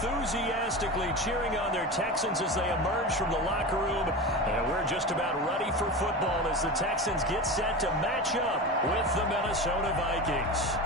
Enthusiastically cheering on their Texans as they emerge from the locker room. And we're just about ready for football as the Texans get set to match up with the Minnesota Vikings.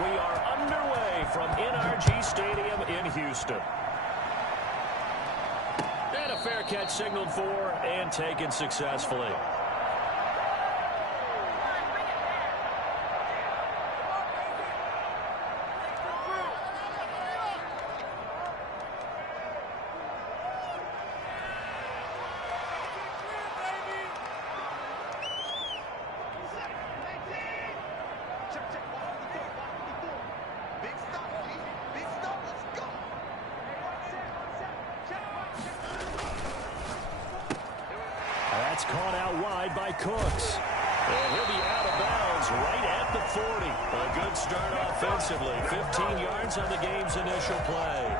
We are underway from NRG Stadium in Houston. And a fair catch signaled for and taken successfully. That's caught out wide by Cooks. And he'll be out of bounds right at the 40. A good start offensively. 15 yards on the game's initial play.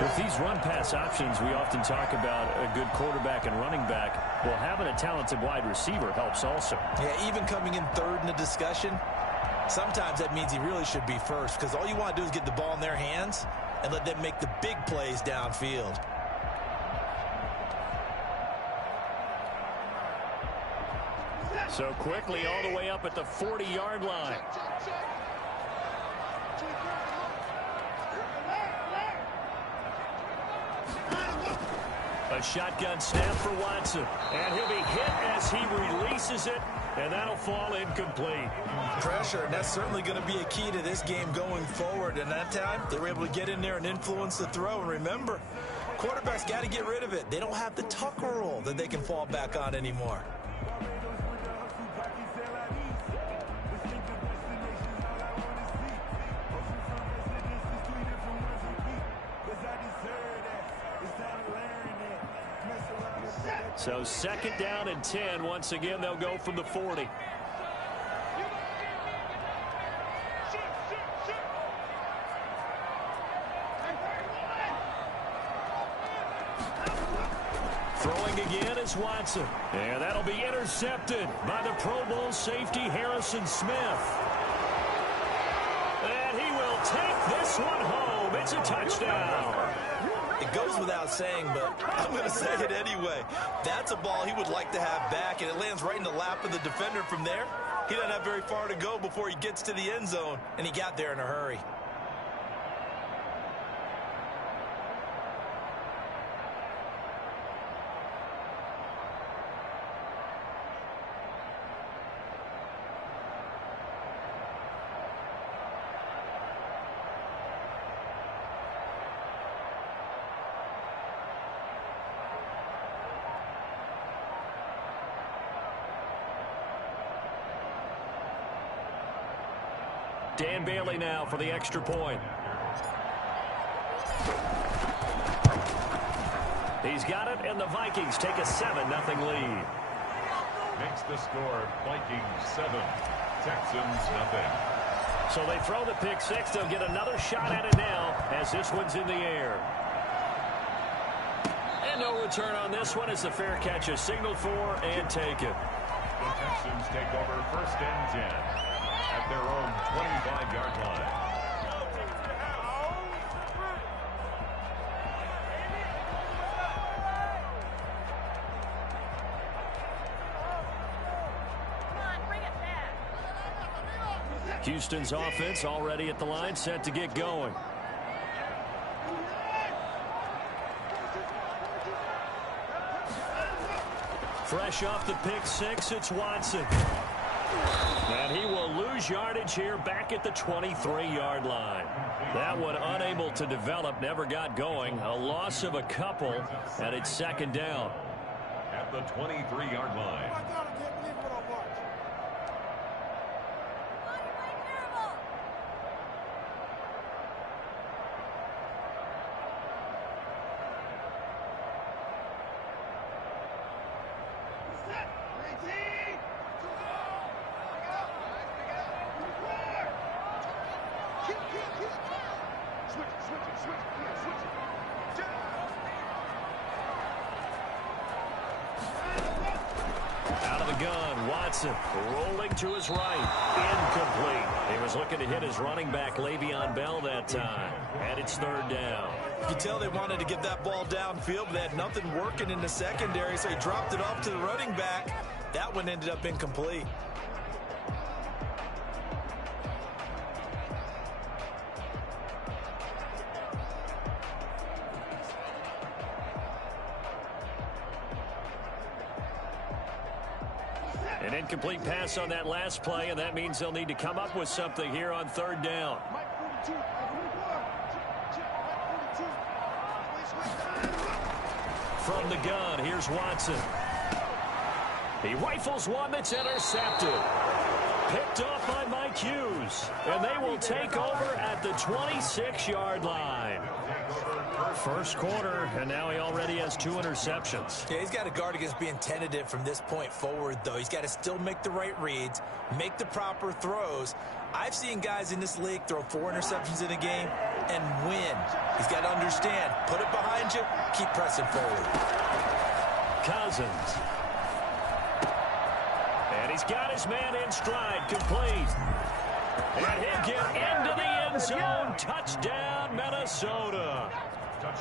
With these run-pass options, we often talk about a good quarterback and running back. Well, having a talented wide receiver helps also. Yeah, even coming in third in the discussion, sometimes that means he really should be first because all you want to do is get the ball in their hands and let them make the big plays downfield. So quickly all the way up at the 40-yard line. A shotgun snap for Watson. And he'll be hit as he releases it. And that'll fall incomplete. Pressure, and that's certainly going to be a key to this game going forward. And that time, they were able to get in there and influence the throw. And remember, quarterbacks got to get rid of it. They don't have the Tucker rule that they can fall back on anymore. So second down and 10. Once again, they'll go from the 40. Throwing again is Watson. And that'll be intercepted by the Pro Bowl safety Harrison Smith. And he will take this one home. It's a touchdown. It goes without saying, but I'm going to say it anyway. That's a ball he would like to have back, and it lands right in the lap of the defender from there. He doesn't have very far to go before he gets to the end zone, and he got there in a hurry. Dan Bailey now for the extra point. He's got it, and the Vikings take a 7-0 lead. Makes the score Vikings 7, Texans nothing. So they throw the pick six. They'll get another shot at it now as this one's in the air. And no return on this one as the fair catch is signaled for and taken. The Texans take over first and 10 at their own 25-yard line. Houston's offense already at the line, set to get going. Fresh off the pick six, it's Watson. And he will lose yardage here back at the 23-yard line. That one unable to develop, never got going. A loss of a couple, and it's second down. At the 23-yard line. Out of the gun, Watson rolling to his right. Incomplete. He was looking to hit his running back, Le'Veon Bell, that time. And it's third down. You can tell they wanted to get that ball downfield, but they had nothing working in the secondary, so he dropped it off to the running back. That one ended up incomplete. An incomplete pass on that last play, and that means they'll need to come up with something here on third down. From the gun, here's Watson. He rifles one that's intercepted. Picked off by Mike Hughes. And they will take over at the 26-yard line. First quarter, and now he already has 2 interceptions. Yeah, he's got to guard against being tentative from this point forward, though. He's got to still make the right reads, make the proper throws. I've seen guys in this league throw 4 interceptions in a game and win. He's got to understand, put it behind you, keep pressing forward. Cousins. And he's got his man in stride, complete. And he'll get into the end zone. Touchdown, Minnesota.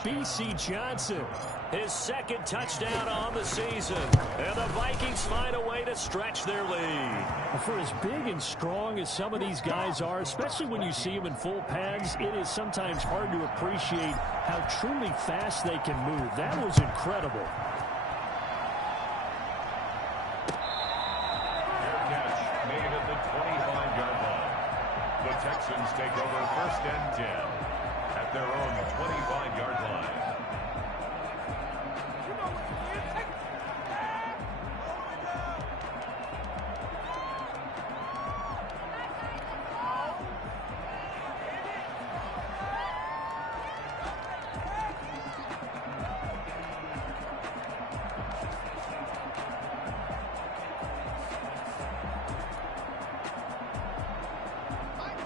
B.C. Johnson, his second touchdown on the season. And the Vikings find a way to stretch their lead. For as big and strong as some of these guys are, especially when you see them in full pads, it is sometimes hard to appreciate how truly fast they can move. That was incredible. Catch made at the 25-yard line. The Texans take over first and 10 at their own 25-yard line.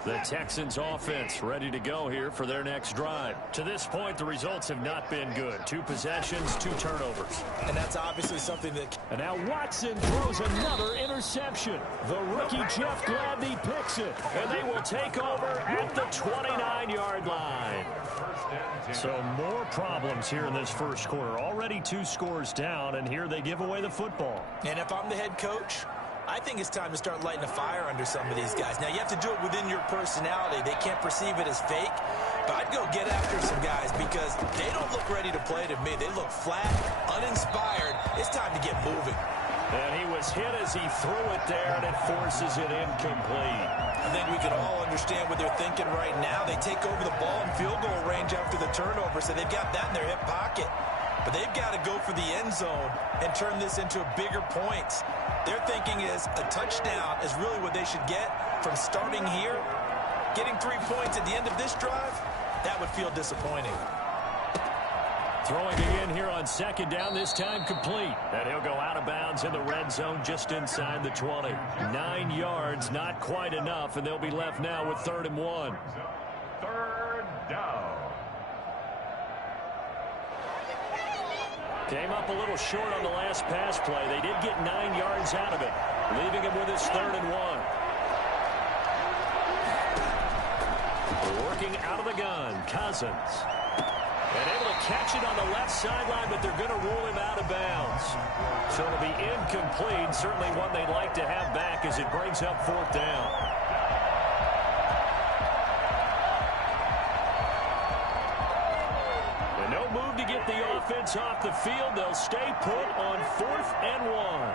The Texans offense ready to go here for their next drive. To this point, the results have not been good. 2 possessions, 2 turnovers. And that's obviously something that... And now Watson throws another interception. The rookie Jeff Gladney picks it. And they will take over at the 29-yard line. So more problems here in this first quarter. Already 2 scores down, and here they give away the football. And if I'm the head coach, I think it's time to start lighting a fire under some of these guys. Now, you have to do it within your personality. They can't perceive it as fake. But I'd go get after some guys because they don't look ready to play to me. They look flat, uninspired. It's time to get moving. And he was hit as he threw it there, and it forces it incomplete. I think we can all understand what they're thinking right now. They take over the ball in field goal range after the turnover, so they've got that in their hip pocket. But they've got to go for the end zone and turn this into bigger points. Their thinking is a touchdown is really what they should get from starting here. Getting 3 points at the end of this drive, that would feel disappointing. Throwing again here on second down, this time complete. And he'll go out of bounds in the red zone just inside the 20. 9 yards, not quite enough, and they'll be left now with 3rd and 1. Third down. Came up a little short on the last pass play. They did get 9 yards out of it, leaving him with his 3rd and 1. Working out of the gun, Cousins. And able to catch it on the left sideline, but they're going to rule him out of bounds. So it'll be incomplete. Certainly one they'd like to have back as it brings up 4th down. And no move to get the offense off the field. They'll stay put on 4th and 1.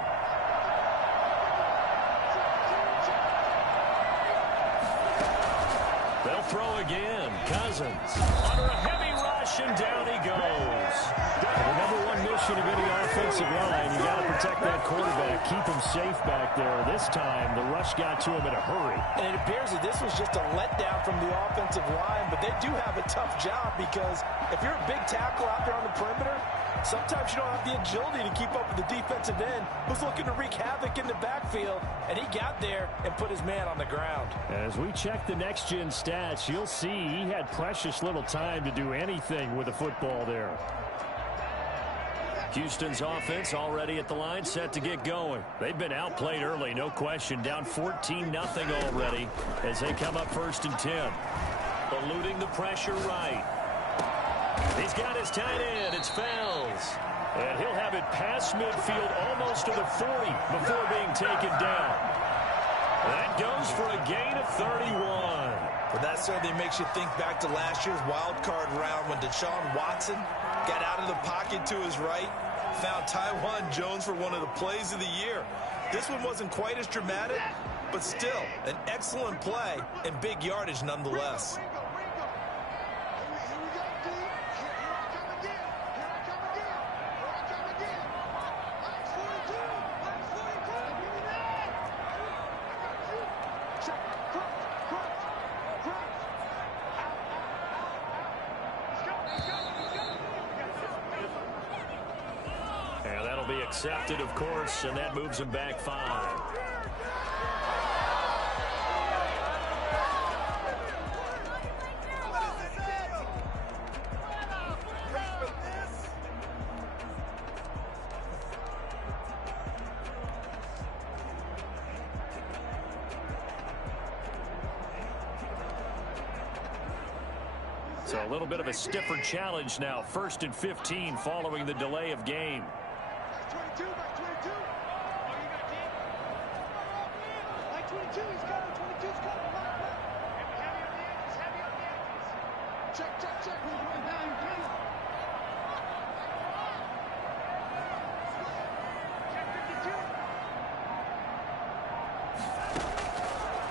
They'll throw again. Cousins under a heavy rush, and down he goes. The number 1 mission of any offensive line, you got to protect that quarterback, keep him safe back there. This time, the rush got to him in a hurry. And it appears that this was just a letdown from the offensive line, but they do have a tough job because if you're a big tackle out there on the perimeter, Sometimes you don't have the agility to keep up with the defensive end who's looking to wreak havoc in the backfield, and he got there and put his man on the ground. As we check the next-gen stats, you'll see he had precious little time to do anything with the football there. Houston's offense already at the line, set to get going. They've been outplayed early, no question. Down 14-0 already as they come up 1st and 10. Eluding the pressure right. He's got his tight end. It's Fells. And he'll have it past midfield almost to the 40 before being taken down. That goes for a gain of 31. Well, that certainly makes you think back to last year's wild card round when Deshaun Watson got out of the pocket to his right, found Taiwan Jones for one of the plays of the year. This one wasn't quite as dramatic, but still an excellent play and big yardage nonetheless. Accepted, of course, and that moves him back 5. So a little bit of a stiffer challenge now. 1st and 15 following the delay of game.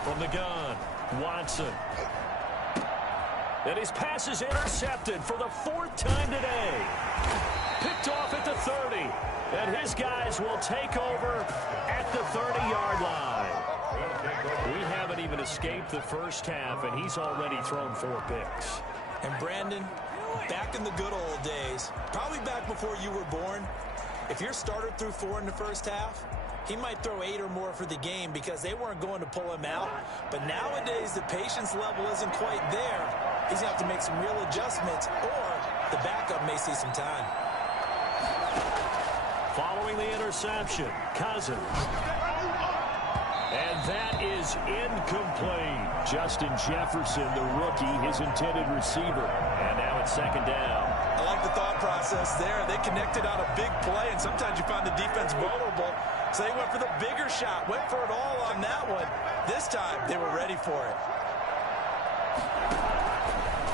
From the gun, Watson. And his pass is intercepted for the 4th time today. Picked off at the 30. And his guys will take over at the 30-yard line. We haven't even escaped the first half, and he's already thrown 4 picks. And Brandon, back in the good old days, probably back before you were born, if your starter threw 4 in the first half, he might throw 8 or more for the game because they weren't going to pull him out. But nowadays, the patience level isn't quite there. He's going to have to make some real adjustments, or the backup may see some time. Following the interception, Cousins. And that is incomplete. Justin Jefferson, the rookie, his intended receiver. And now it's 2nd down. I like the thought process there. They connected on a big play, and sometimes you find the defense vulnerable. So they went for the bigger shot, went for it all on that one. This time, they were ready for it.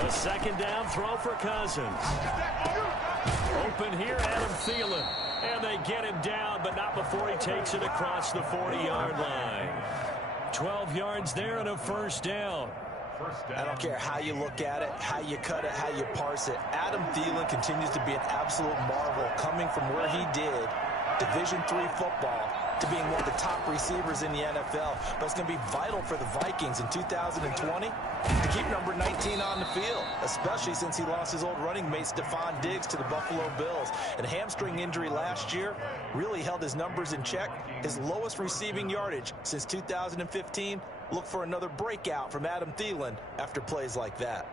A 2nd down throw for Cousins. Open here, Adam Thielen. And they get him down, but not before he takes it across the 40-yard line. 12 yards there and a 1st down. I don't care how you look at it, how you cut it, how you parse it. Adam Thielen continues to be an absolute marvel coming from where he did, Division III football, to being one of the top receivers in the NFL. But it's going to be vital for the Vikings in 2020 to keep number 19 on the field, especially since he lost his old running mate Stephon Diggs to the Buffalo Bills. And a hamstring injury last year really held his numbers in check. His lowest receiving yardage since 2015. Look for another breakout from Adam Thielen after plays like that.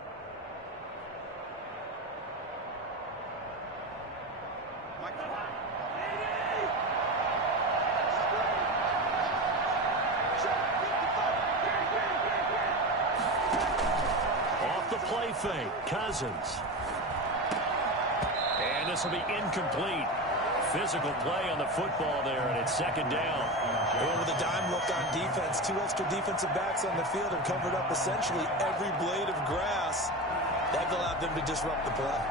Fake, Cousins. And this will be incomplete. Physical play on the football there, and it's 2nd down. Well, with a dime look on defense, 2 extra defensive backs on the field and covered up essentially every blade of grass. That allowed them to disrupt the play.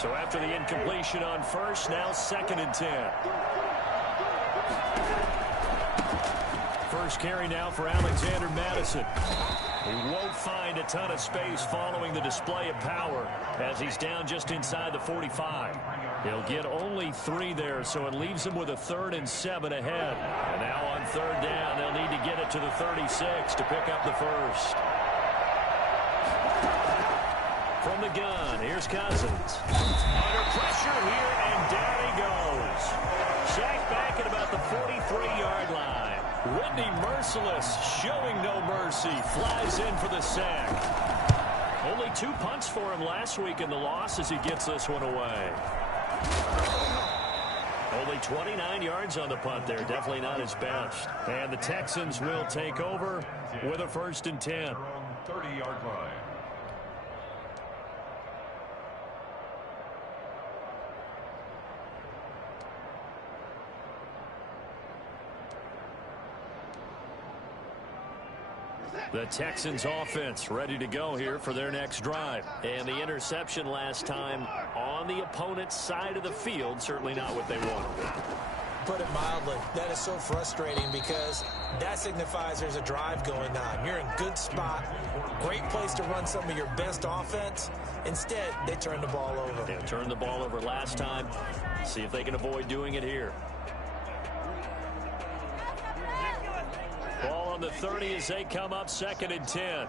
So after the incompletion on 1st, now 2nd and 10. First carry now for Alexander Mattison. He won't find a ton of space following the display of power as he's down just inside the 45. He'll get only 3 there, so it leaves him with a 3rd and 7 ahead. And now on 3rd down, they'll need to get it to the 36 to pick up the 1st. From the gun, here's Cousins. Under pressure here, and down he goes. Sacked back at about the 43-yard line. Whitney Merciless showing no mercy. Flies in for the sack. Only 2 punts for him last week in the loss as he gets this one away. Only 29 yards on the punt there. Definitely not his best. And the Texans will take over with a 1st and 10. 30-yard line. The Texans offense ready to go here for their next drive. And the interception last time on the opponent's side of the field, certainly not what they wanted. Put it mildly, that is so frustrating because that signifies there's a drive going on. You're in good spot, great place to run some of your best offense. Instead, they turn the ball over. They turned the ball over last time. See if they can avoid doing it here. Ball on the 30 as they come up 2nd and 10.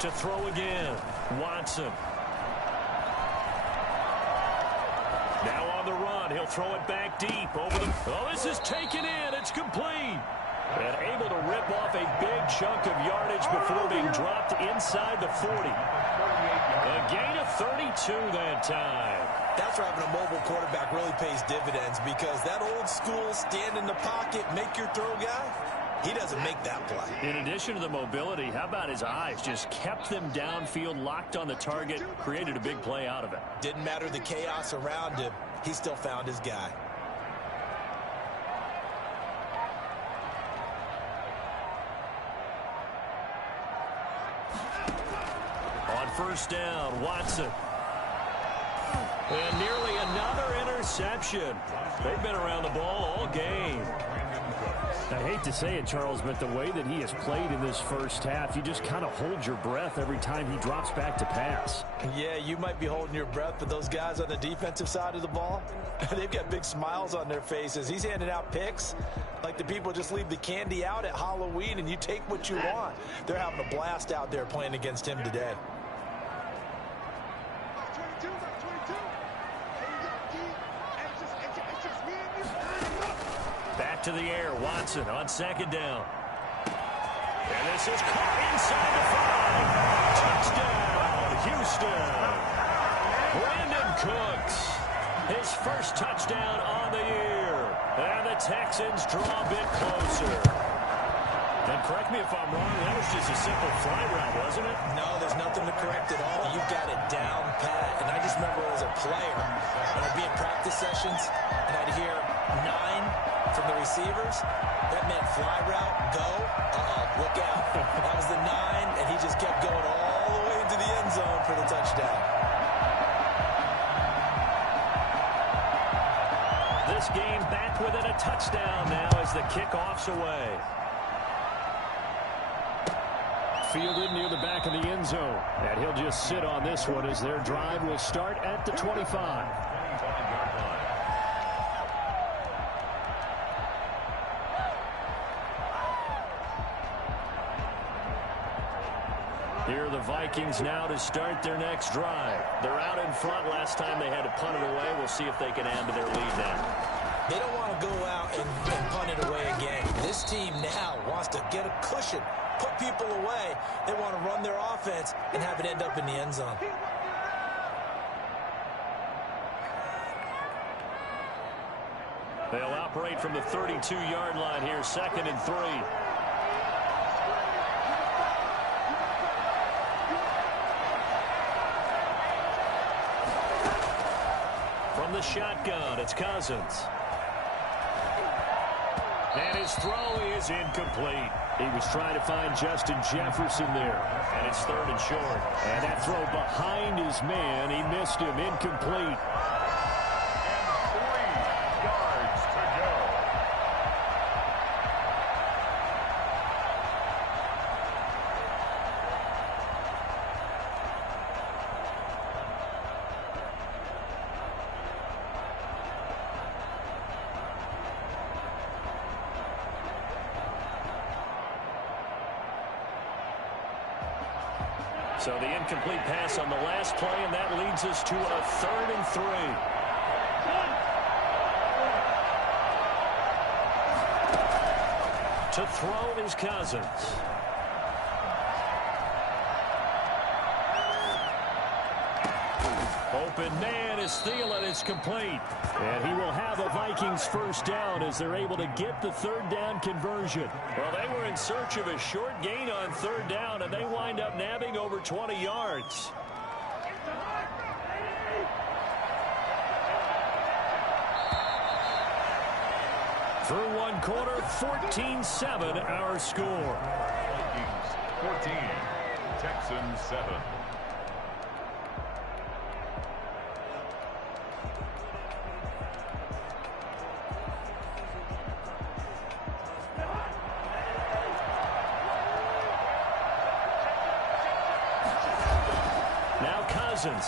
To throw again, Watson. Now on the run, he'll throw it back deep over the... Oh, this is taken in. It's complete. And able to rip off a big chunk of yardage before being dropped inside the 40. A gain of 32 that time. That's where having a mobile quarterback really pays dividends because that old school stand in the pocket, make your throw guy, he doesn't make that play. In addition to the mobility, how about his eyes? Just kept them downfield, locked on the target, created a big play out of it. Didn't matter the chaos around him. He still found his guy. On 1st down, Watson. And nearly another interception. They've been around the ball all game. I hate to say it, Charles, but the way that he has played in this first half, you just kind of hold your breath every time he drops back to pass. Yeah, you might be holding your breath, but those guys on the defensive side of the ball, they've got big smiles on their faces. He's handing out picks like the people just leave the candy out at Halloween and you take what you want. They're having a blast out there playing against him today. Back to the air, Watson on 2nd down. And this is caught inside the 5. Touchdown, Houston. Brandon Cooks, his first touchdown on the year. And the Texans draw a bit closer. And correct me if I'm wrong, that was just a simple fly route, wasn't it? No, there's nothing to correct at all. You've got it down pat. And I just remember as a player, when I'd be in practice sessions, and I'd hear 9 from the receivers, that meant fly route, go, look out. That was the 9, and he just kept going all the way into the end zone for the touchdown. This game back within a touchdown now as the kickoff's away. Fielded near the back of the end zone. And he'll just sit on this one as their drive will start at the 25. Here are the Vikings now to start their next drive. They're out in front. Last time they had to punt it away. We'll see if they can add to their lead now. They don't want to go out and punt it away again. This team now wants to get a cushion, put people away. They want to run their offense and have it end up in the end zone. They'll operate from the 32-yard line here, 2nd and 3. From the shotgun, it's Cousins. And his throw is incomplete. He was trying to find Justin Jefferson there. And it's 3rd and short. And that throw behind his man, he missed him, incomplete. So the incomplete pass on the last play, and that leads us to a 3rd and 3. To throw is Cousins. Open man is Thielen. It's complete. And he will have a Vikings first down as they're able to get the 3rd down conversion. Well, they were in search of a short gain on 3rd down, and they wind up nabbing over 20 yards. Through one quarter, 14-7 our score. Vikings 14, Texans 7.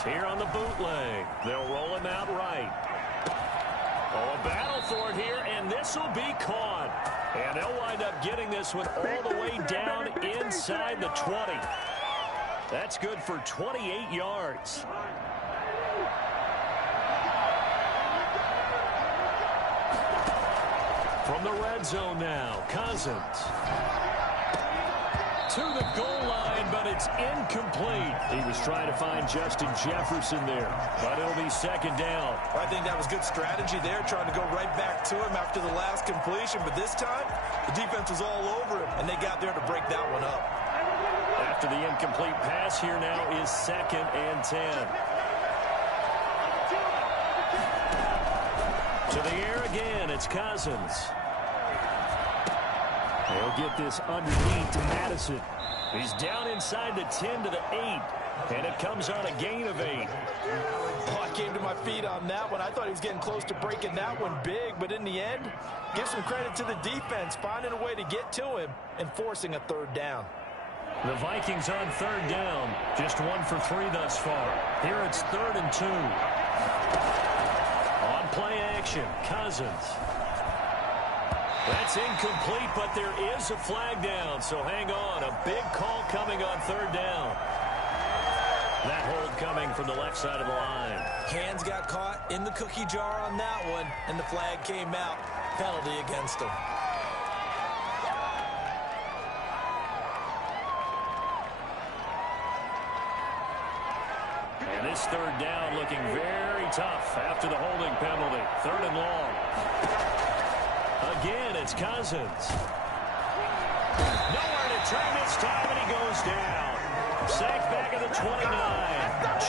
Here on the bootleg. They'll roll him out right. Oh, a battle for it here, and this will be caught. And they'll wind up getting this one all the way down inside the 20. That's good for 28 yards. From the red zone now, Cousins. To the goal line, but it's incomplete. He was trying to find Justin Jefferson there, but it'll be 2nd down. I think that was good strategy there, trying to go right back to him after the last completion. But this time, the defense was all over him, and they got there to break that one up. After the incomplete pass, here now is 2nd and 10. To the air again, it's Cousins. They'll get this underneath to Madison. He's down inside the 10 to the 8. And it comes on a gain of 8. Oh, I came to my feet on that one. I thought he was getting close to breaking that one big. But in the end, give some credit to the defense, finding a way to get to him and forcing a 3rd down. The Vikings on 3rd down. Just 1 for 3 thus far. Here it's 3rd and 2. On play action, Cousins. That's incomplete, but there is a flag down, so hang on. A big call coming on 3rd down. That hold coming from the left side of the line. Hands got caught in the cookie jar on that one, and the flag came out. Penalty against him. And this 3rd down looking very tough after the holding penalty. 3rd and long. Again, it's Cousins. Nowhere to turn this time, and he goes down. Sack back at the 29.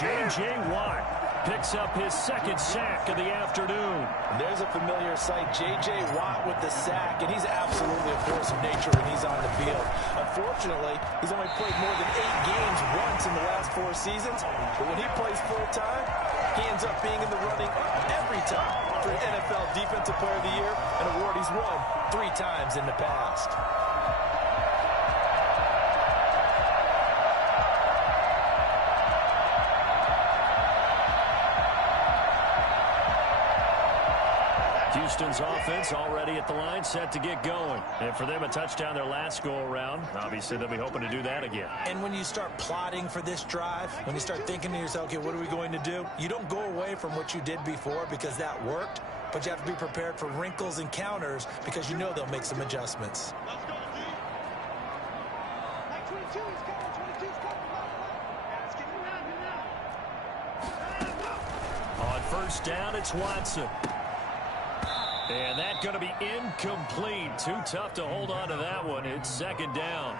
J.J. Watt picks up his 2nd sack of the afternoon. And there's a familiar sight. J.J. Watt with the sack, and he's absolutely a force of nature when he's on the field. Unfortunately, he's only played more than 8 games once in the last 4 seasons. But when he plays full-time, he ends up being in the running every time for NFL Defensive Player of the Year, an award he's won 3 times in the past. Houston's offense already at the line, set to get going. And for them, a touchdown their last go-around. Obviously, they'll be hoping to do that again. And when you start plotting for this drive, when you start thinking to yourself, okay, what are we going to do? You don't go away from what you did before because that worked, but you have to be prepared for wrinkles and counters because you know they'll make some adjustments. On 1st down, it's Watson. And that's going to be incomplete. Too tough to hold on to that one. It's 2nd down.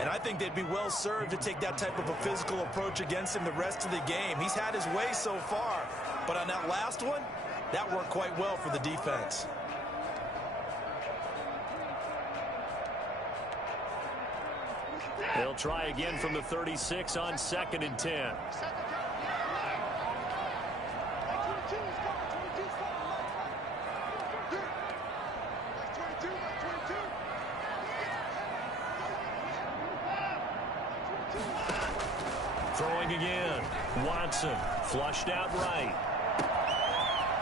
And I think they'd be well served to take that type of a physical approach against him the rest of the game. He's had his way so far. But on that last one, that worked quite well for the defense. They'll try again from the 36 on 2nd and 10. Throwing again. Watson flushed out right.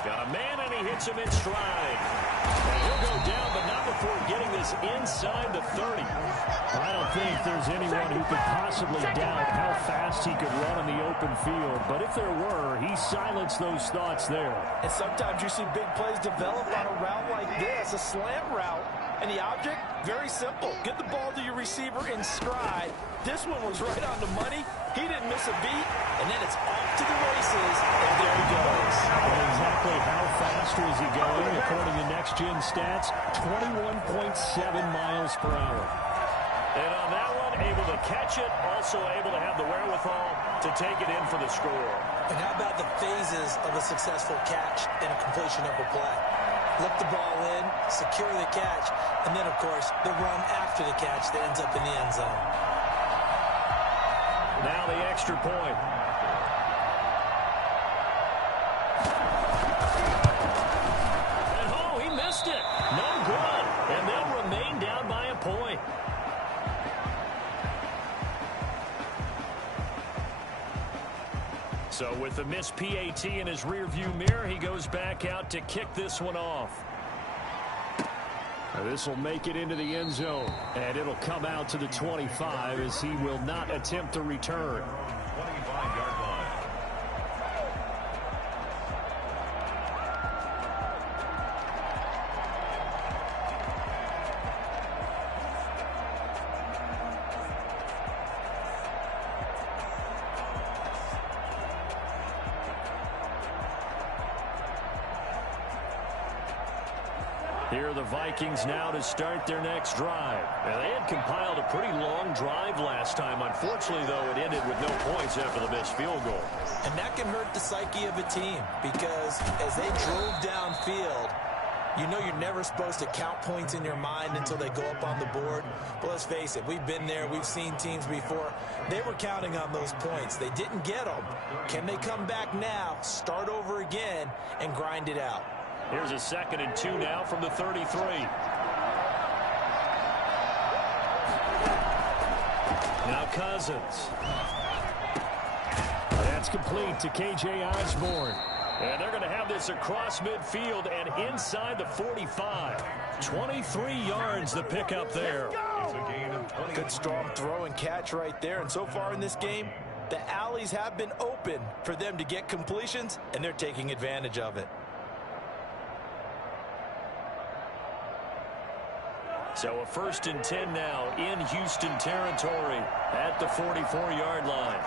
Got a man, and he hits him in stride. And he'll go down, but not before getting this inside the 30. I don't think there's anyone who could possibly doubt how fast he could run on the open field. But if there were, he silenced those thoughts there. And sometimes you see big plays develop on a route like this, a slant route. And the object, very simple. Get the ball to your receiver in stride. This one was right on the money. He didn't miss a beat. And then it's off to the races. And there he goes. And exactly how fast was he going? According to Next Gen Stats, 21.7 miles per hour. And on that one, able to catch it, also able to have the wherewithal to take it in for the score. And how about the phases of a successful catch and a completion of a play? Look the ball in, secure the catch, and then, of course, the run after the catch that ends up in the end zone. Now the extra point. And oh, he missed it. No good. And they'll remain down by a point. So with the missed PAT in his rearview mirror, he goes back out to kick this one off. This will make it into the end zone, and it'll come out to the 25 as he will not attempt to return. 25-yard line. Here are the Vikings now to start their next drive. Now, they had compiled a pretty long drive last time. Unfortunately, though, it ended with no points after the missed field goal. And that can hurt the psyche of a team because as they drove downfield, you know you're never supposed to count points in your mind until they go up on the board. But let's face it, we've been there. We've seen teams before. They were counting on those points. They didn't get them. Can they come back now, start over again, and grind it out? Here's a 2nd and 2 now from the 33. Now Cousins. That's complete to K.J. Osborne. And they're going to have this across midfield and inside the 45. 23 yards the pickup there. It's a gain of 20. Good strong throw and catch right there. And so far in this game, the alleys have been open for them to get completions, and they're taking advantage of it. So a 1st and 10 now in Houston territory at the 44-yard line.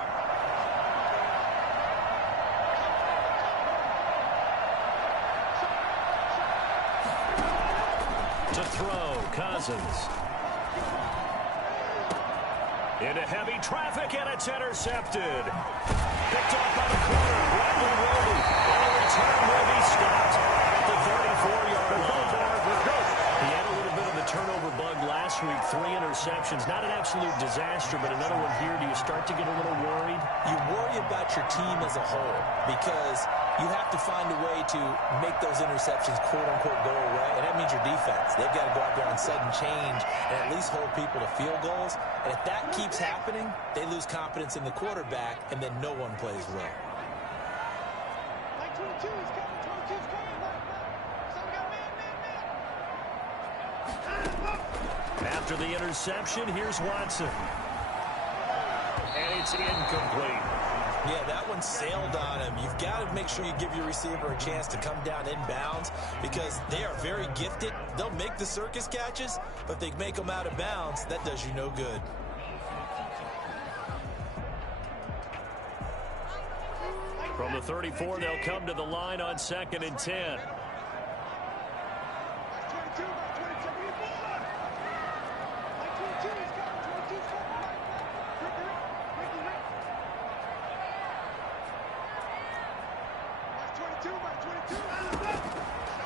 To throw, Cousins. Into heavy traffic, and it's intercepted. Picked off by the corner, Bradley Roby. And a return will be stopped at the 34-yard line. He had a little bit of the turnover bug last week, 3 interceptions. Not an absolute disaster, but another one here. Do you start to get a little worried? You worry about your team as a whole because you have to find a way to make those interceptions, quote-unquote, go away, and that means your defense. They've got to go out there on sudden change and at least hold people to field goals. And if that keeps happening, they lose confidence in the quarterback, and then no one plays well. After the interception, here's Watson. And it's incomplete. Yeah, that one sailed on him. You've got to make sure you give your receiver a chance to come down inbounds because they are very gifted. They'll make the circus catches, but if they make them out of bounds, that does you no good. From the 34, they'll come to the line on 2nd and 10.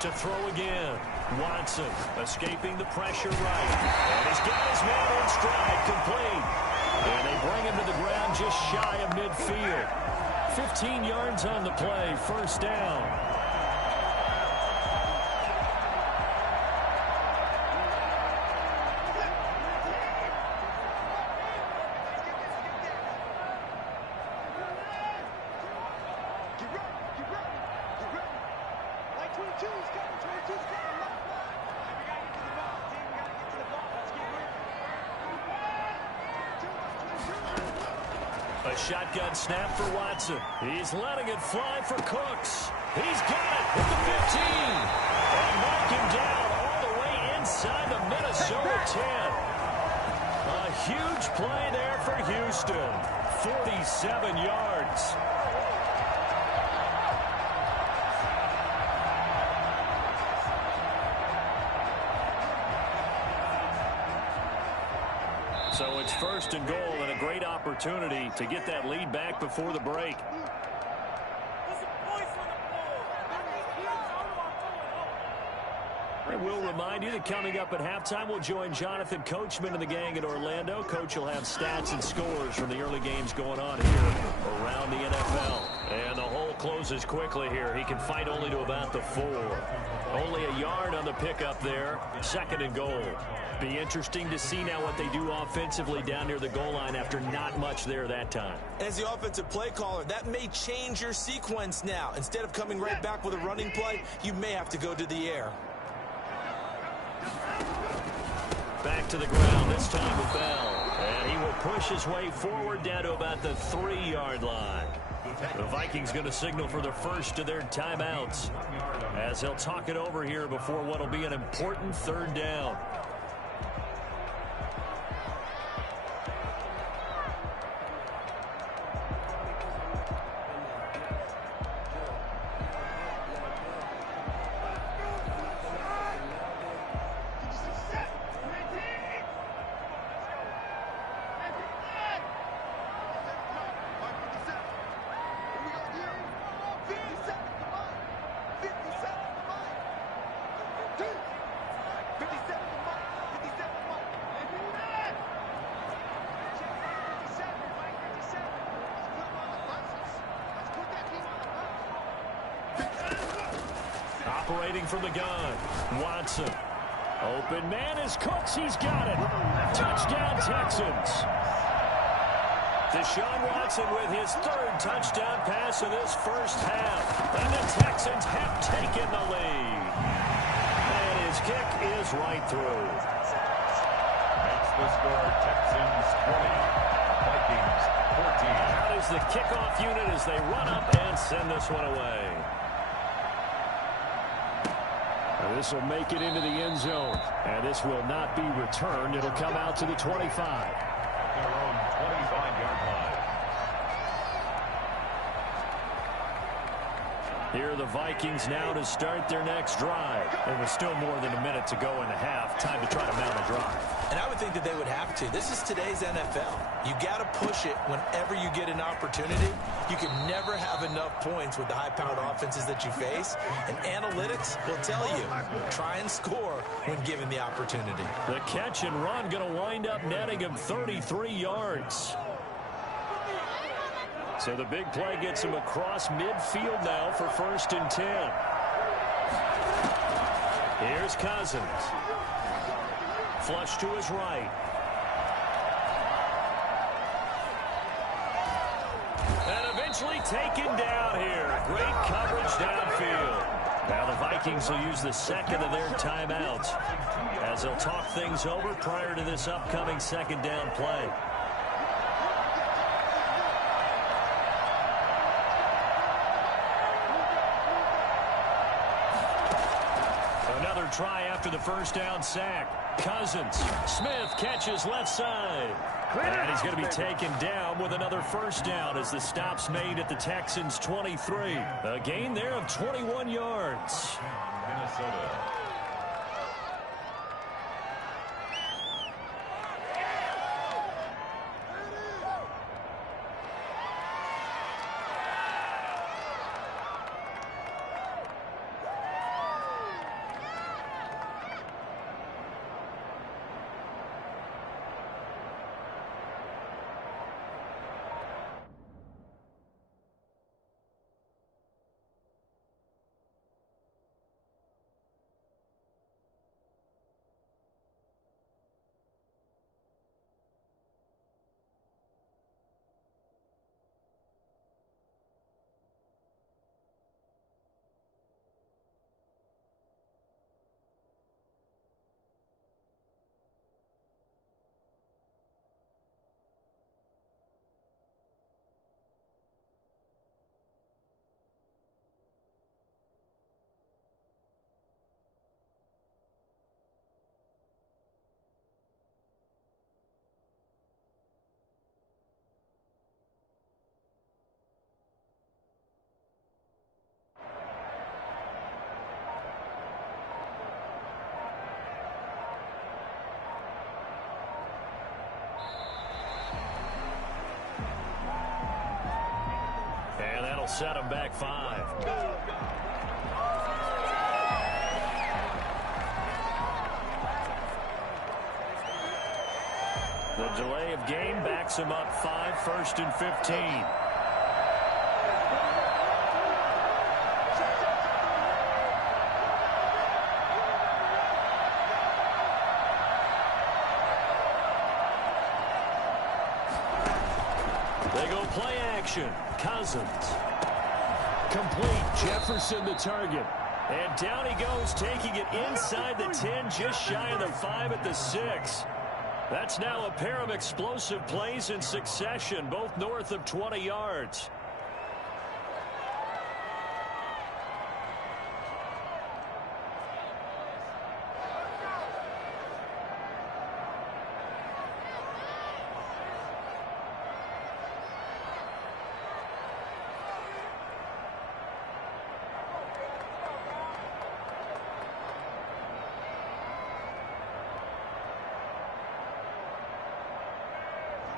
To throw again. Watson escaping the pressure right. And he's got his man in stride, complete. And they bring him to the ground just shy of midfield. 15 yards on the play, 1st down. A shotgun snap for Watson. He's letting it fly for Cooks. He's got it at the 15. And mark him down all the way inside the Minnesota 10. A huge play there for Houston. 47 yards. So it's 1st and goal and a great opportunity to get that lead back before the break. And we'll remind you that coming up at halftime, we'll join Jonathan Coachman and the gang in Orlando. Coach will have stats and scores from the early games going on here around the NFL. And the hole closes quickly here. He can fight only to about the 4. Only a yard on the pickup there. 2nd and goal. Be interesting to see now what they do offensively down near the goal line after not much there that time. As the offensive play caller, that may change your sequence now. Instead of coming right back with a running play, you may have to go to the air. Back to the ground, this time with Bell. And he will push his way forward down to about the 3-yard line. The Vikings going to signal for the first of their timeouts as they'll talk it over here before what will be an important 3rd down. Operating from the gun, Watson. Open man is Cooks. He's got it. Touchdown, Texans. Deshaun Watson with his 3rd touchdown pass of this first half. And the Texans have taken the lead. And his kick is right through. Makes the score Texans 20, Vikings 14. That is the kickoff unit as they run up and send this one away. This will make it into the end zone. And this will not be returned. It'll come out to the 25. At their own 25-yard line. Here are the Vikings now to start their next drive. And with still more than a minute to go in the half, time to try to mount a drive. And I would think that they would have to. This is today's NFL. You got to push it whenever you get an opportunity. You can never have enough points with the high-powered offenses that you face. And analytics will tell you, try and score when given the opportunity. The catch and run going to wind up netting him 33 yards. So the big play gets him across midfield now for 1st and 10. Here's Cousins. Flush to his right. And eventually taken down here. Great coverage downfield. Now the Vikings will use the 2nd of their timeouts as they'll talk things over prior to this upcoming 2nd down play. Another try after the 1st down sack. Cousins. Smith catches left side. And he's going to be taken down with another 1st down as the stop's made at the Texans' 23. A gain there of 21 yards. Minnesota. That'll set him back 5. The delay of game backs him up 5, 1st and 15. They go play action. Cousins. Complete. Jefferson the target. And down he goes, taking it inside the 10, just shy of the 5 at the 6. That's now a pair of explosive plays in succession, both north of 20 yards.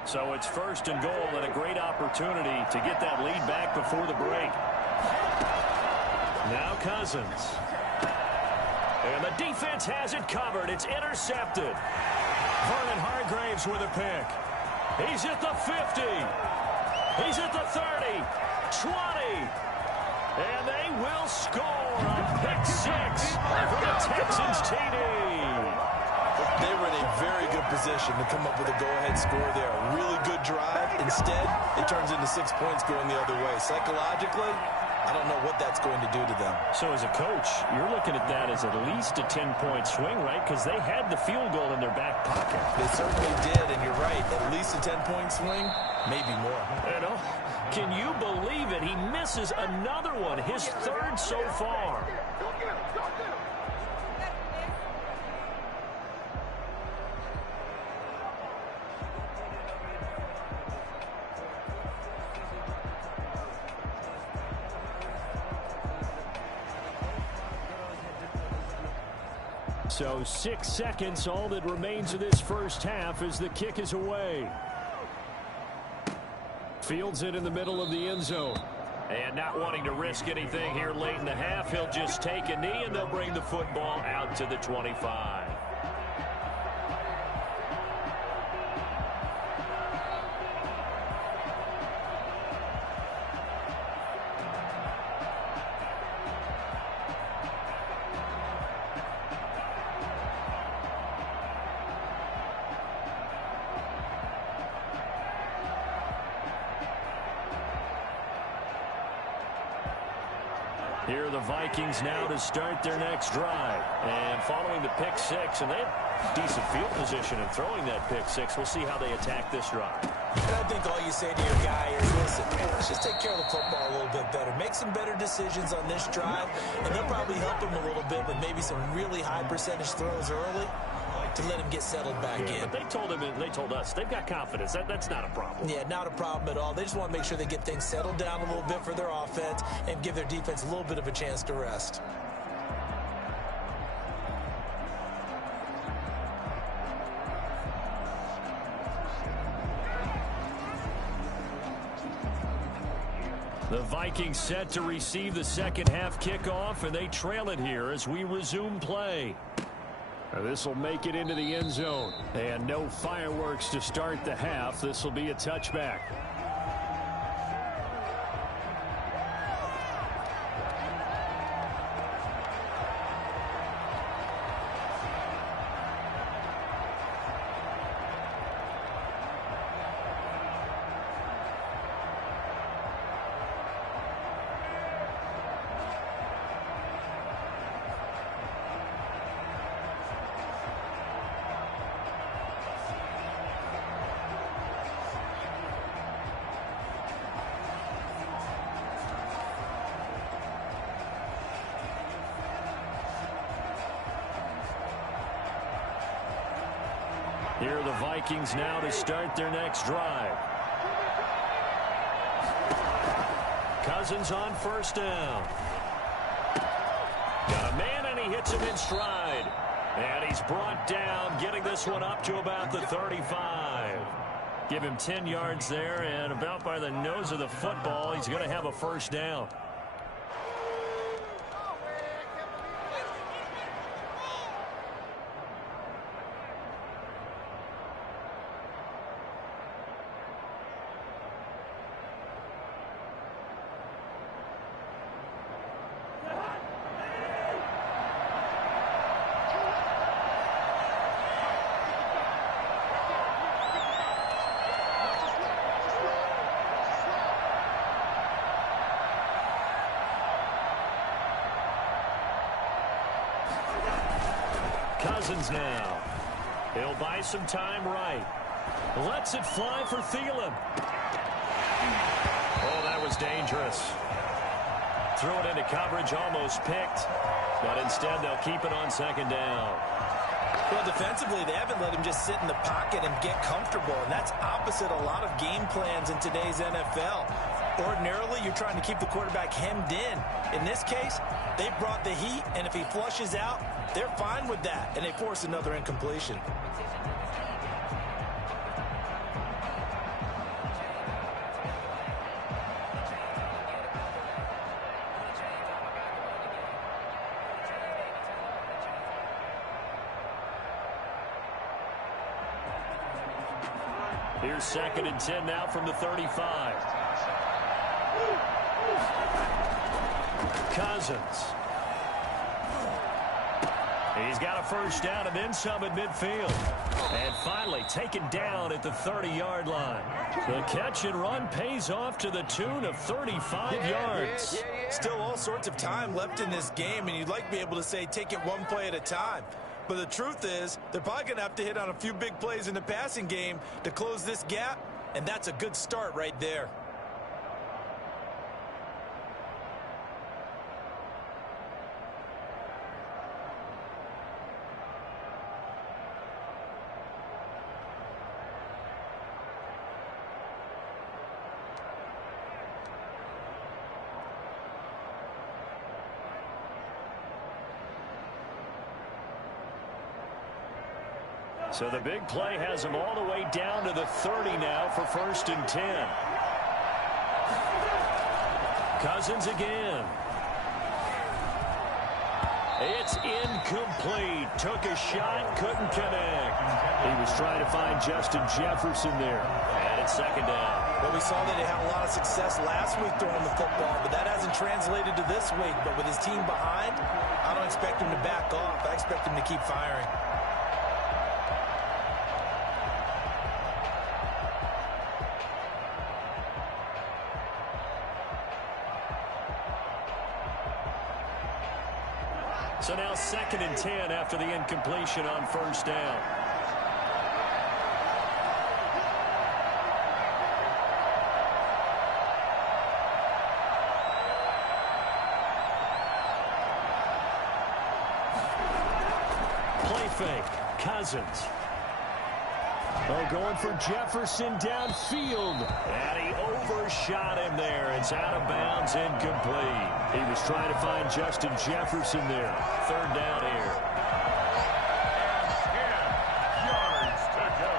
So it's 1st and goal and a great opportunity to get that lead back before the break. Now Cousins. And the defense has it covered. It's intercepted. Vernon Hargreaves with a pick. He's at the 50. He's at the 30. 20. And they will score a pick 6 for the Texans TD. They were in a very good position to come up with a go-ahead score there. A really good drive. Instead, it turns into 6 points going the other way. Psychologically, I don't know what that's going to do to them. So as a coach, you're looking at that as at least a 10-point swing, right? Because they had the field goal in their back pocket. They certainly did, and you're right. At least a 10-point swing, maybe more. You know, can you believe it? He misses another one, his 3rd so far. So 6 seconds, all that remains of this first half as the kick is away. Fields it in the middle of the end zone. And not wanting to risk anything here late in the half, he'll just take a knee and they'll bring the football out to the 25. Here are the Vikings now to start their next drive. And following the pick 6, and they have decent field position in throwing that pick 6. We'll see how they attack this drive. And I think all you say to your guy is, listen, let's just take care of the football a little bit better. Make some better decisions on this drive, and they'll probably help him a little bit with maybe some really high percentage throws early to let him get settled back in. But they told him, and they told us, they've got confidence. That's not a problem. Yeah, not a problem at all. They just want to make sure they get things settled down a little bit for their offense and give their defense a little bit of a chance to rest. The Vikings set to receive the second half kickoff, and they trail it here as we resume play. This will make it into the end zone. And no fireworks to start the half. This will be a touchback. Here are the Vikings now to start their next drive. Cousins on first down. Got a man, and he hits him in stride. And he's brought down, getting this one up to about the 35. Give him 10 yards there, and about by the nose of the football, he's going to have a first down. Cousins now. He'll buy some time right. Lets it fly for Thielen. Oh, that was dangerous. Threw it into coverage, almost picked. But instead, they'll keep it on second down. Well, defensively, they haven't let him just sit in the pocket and get comfortable. And that's opposite a lot of game plans in today's NFL. Ordinarily, you're trying to keep the quarterback hemmed in. In this case, they brought the heat, and if he flushes out, they're fine with that, and they force another incompletion. Here's 2nd and 10 now from the 35. Cousins. He's got a first down and then some at midfield. And finally taken down at the 30-yard line. The catch and run pays off to the tune of 35 yards. Still all sorts of time left in this game, and you'd like to be able to say take it one play at a time. But the truth is, they're probably going to have to hit on a few big plays in the passing game to close this gap, and that's a good start right there. So the big play has him all the way down to the 30 now for 1st and 10. Cousins again. It's incomplete. Took a shot, couldn't connect. He was trying to find Justin Jefferson there. And it's 2nd down. Well, we saw that they had a lot of success last week throwing the football, but that hasn't translated to this week. But with his team behind, I don't expect him to back off. I expect him to keep firing. So now 2nd and 10 after the incompletion on 1st down. Play fake. Cousins. Oh, going for Jefferson downfield. And he overshot him there. It's out of bounds, incomplete. He was trying to find Justin Jefferson there. 3rd down here. 10 yards to go.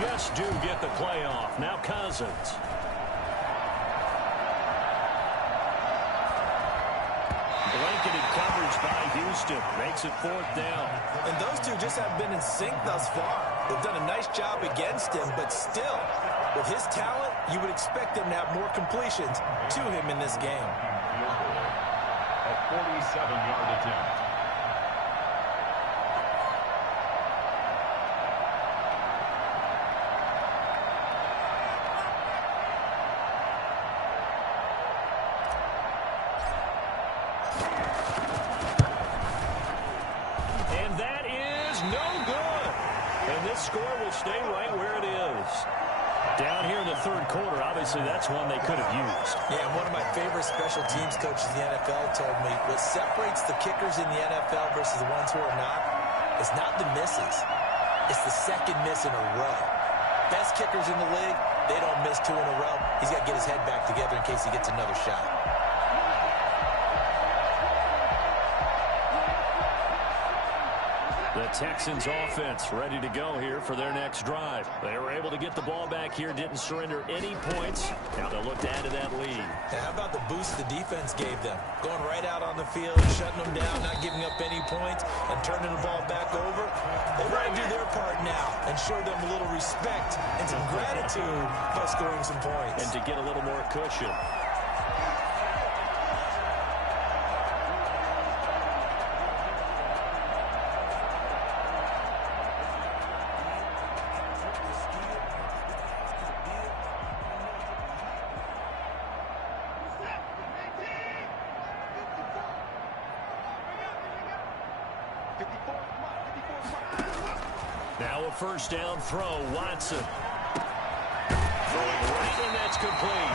Just do get the playoff. Now Cousins. Blanketed coverage by Houston. Makes it 4th down. And those two just haven't been in sync thus far. They've done a nice job against him, but still, with his talent, you would expect him to have more completions to him in this game. A 47-yard attempt. is no good. And this score will stay right where it is. Down here in the third quarter, obviously that's one they could have used. Yeah, one of my favorite special teams coaches in the NFL told me what separates the kickers in the NFL versus the ones who are not is not the misses. It's the second miss in a row. Best kickers in the league, they don't miss 2 in a row. He's got to get his head back together in case he gets another shot. The Texans offense ready to go here for their next drive. They were able to get the ball back here, didn't surrender any points. Now they'll look to add to that lead. Now, how about the boost the defense gave them? Going right out on the field, shutting them down, not giving up any points, and turning the ball back over. They got to do their part now and show them a little respect and some gratitude by scoring some points. And to get a little more cushion. Now a first down throw, Watson. Throwing right, and that's complete.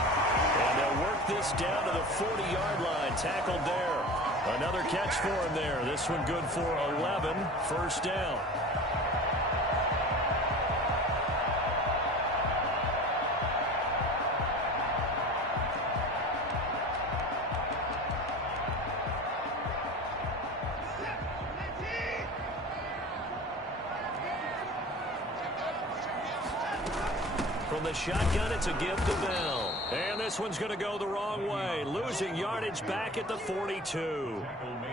And they'll work this down to the 40-yard line. Tackled there. Another catch for him there. This one good for 11. First down. From the shotgun, it's a give to Bell. And this one's going to go the wrong way. Losing yardage back at the 42.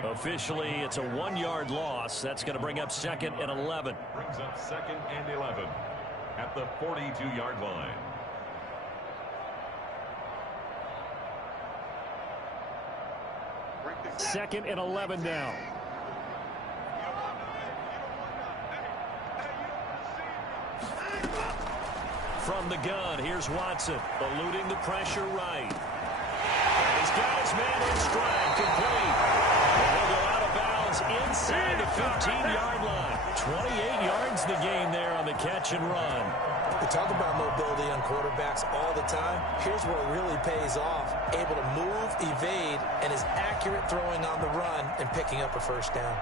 Officially, it's a 1-yard loss. That's going to bring up 2nd and 11. Brings up 2nd and 11 at the 42-yard line. Second and 11 now. From the gun, here's Watson, eluding the pressure right. And he's got his man in stride, complete. And he'll go out of bounds inside the 15-yard line. 28 yards the gain there on the catch and run. We talk about mobility on quarterbacks all the time. Here's where it really pays off. Able to move, evade, and is accurate throwing on the run and picking up a first down.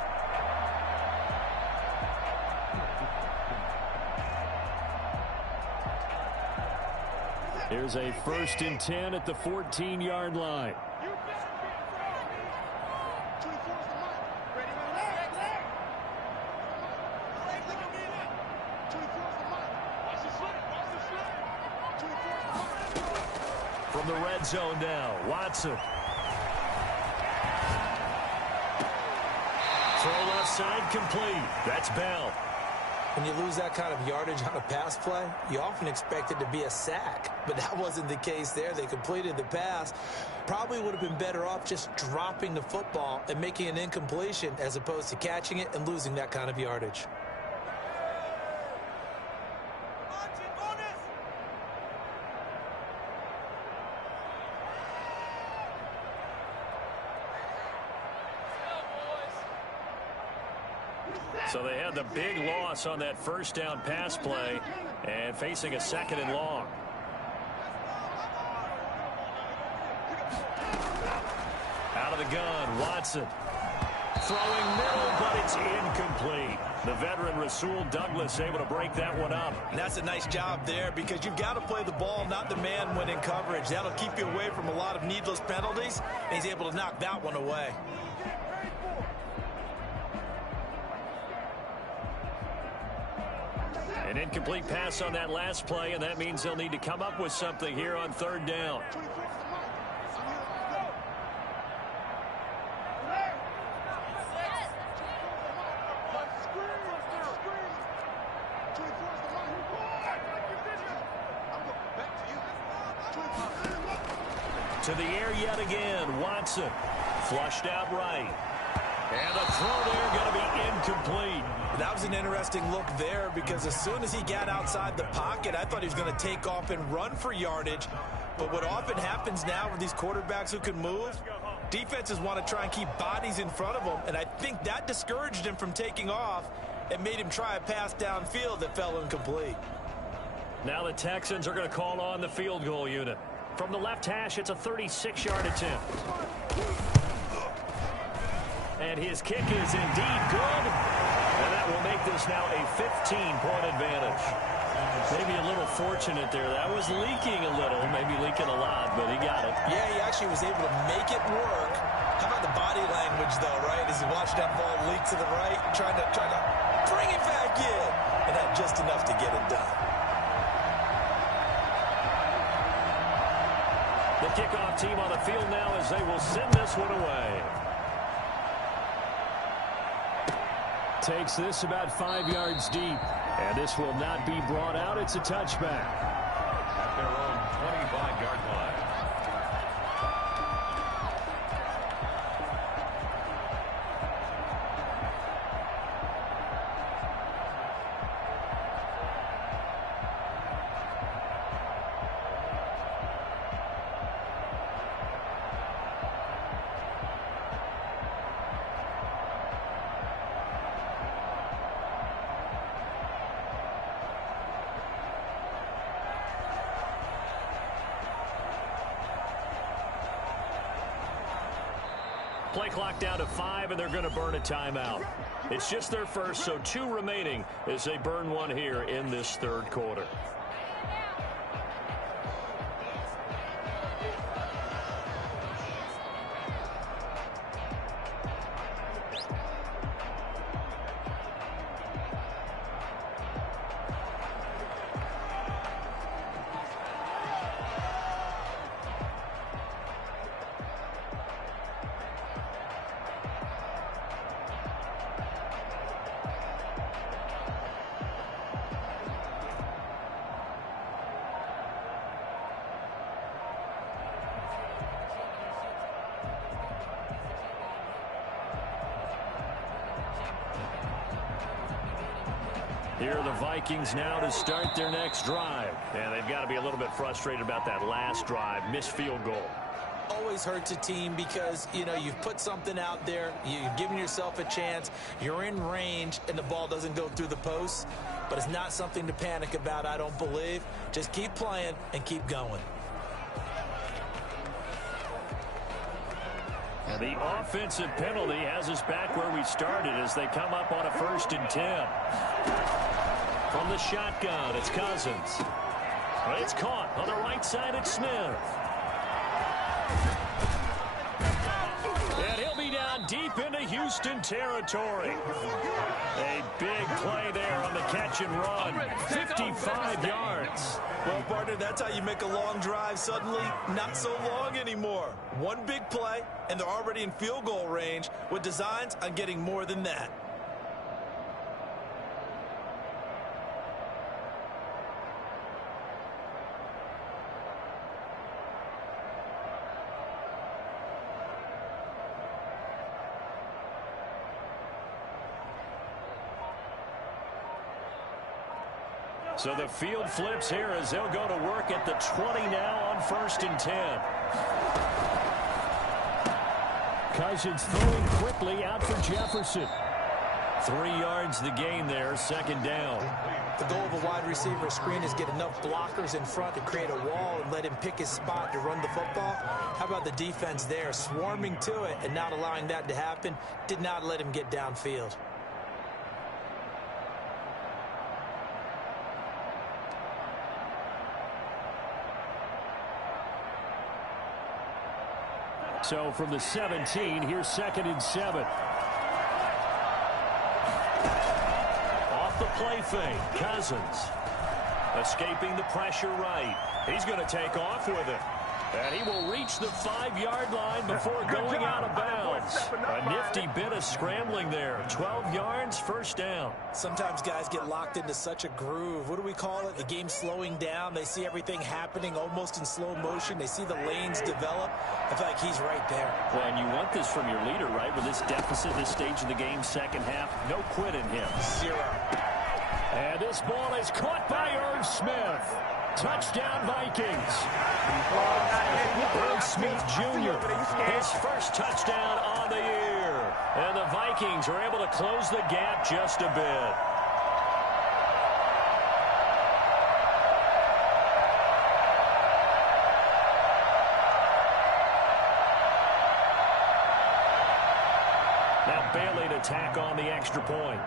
Here's a 1st and 10 at the 14-yard line. From the red zone now, Watson. Throw left side complete. That's Bell. When you lose that kind of yardage on a pass play, you often expect it to be a sack. But that wasn't the case there. They completed the pass. Probably would have been better off just dropping the football and making an incompletion as opposed to catching it and losing that kind of yardage. So they had the big loss on that first down pass play and facing a 2nd and long. Out of the gun, Watson. Throwing middle, but it's incomplete. The veteran Rasul Douglas able to break that one up. And that's a nice job there because you've got to play the ball, not the man when in coverage. That'll keep you away from a lot of needless penalties, and he's able to knock that one away. An incomplete pass on that last play, and that means they'll need to come up with something here on 3rd down. To the air yet again, Watson. Flushed out right. And the throw there going to be incomplete. That was an interesting look there because as soon as he got outside the pocket, I thought he was going to take off and run for yardage. But what often happens now with these quarterbacks who can move, defenses want to try and keep bodies in front of them, and I think that discouraged him from taking off. and made him try a pass downfield that fell incomplete. Now the Texans are going to call on the field goal unit. From the left hash, it's a 36-yard attempt. And his kick is indeed good. And that will make this now a 15-point advantage. Maybe a little fortunate there. That was leaking a little, maybe leaking a lot, but he got it. Yeah, he actually was able to make it work. How about the body language, though, right? As he watched that ball leak to the right, trying to bring it back in. And had just enough to get it done. The kickoff team on the field now as they will send this one away. Takes this about 5 yards deep. And this will not be brought out. It's a touchback. At their own 25-yard line. Play clock down to 5, and they're going to burn a timeout. It's just their first, so 2 remaining as they burn one here in this third quarter. Here are the Vikings now to start their next drive. And they've got to be a little bit frustrated about that last drive. Missed field goal. Always hurts a team because, you know, you've put something out there. You've given yourself a chance. You're in range, and the ball doesn't go through the posts. But it's not something to panic about, I don't believe. Just keep playing and keep going. The offensive penalty has us back where we started as they come up on a 1st and 10. From the shotgun, it's Cousins. It's caught on the right side. It's Smith. And he'll be down deep into Houston territory. A big play there on the catch and run. 55 yards. Well, partner, that's how you make a long drive suddenly not so long anymore. One big play, and they're already in field goal range with designs on getting more than that. So the field flips here as they'll go to work at the 20 now on 1st and 10. Cousins throwing quickly out for Jefferson. 3 yards the gain there, 2nd down. The goal of a wide receiver screen is get enough blockers in front to create a wall and let him pick his spot to run the football. How about the defense there, swarming to it and not allowing that to happen? Did not let him get downfield. So from the 17, here's 2nd and 7. Off the play fake, Cousins. Escaping the pressure right. He's going to take off with it. And he will reach the 5-yard line before going out of bounds. A nifty bit of scrambling there. 12 yards, 1st down. Sometimes guys get locked into such a groove. What do we call it? The game slowing down. They see everything happening almost in slow motion. They see the lanes develop. I feel like he's right there. Well, and you want this from your leader, right? With this deficit, this stage of the game, 2nd half, no quit in him. 0. And this ball is caught by Irv Smith. Touchdown, Vikings. Irv Smith Jr., his first touchdown on the year. And the Vikings are able to close the gap just a bit. Now Bailey to tack on the extra point.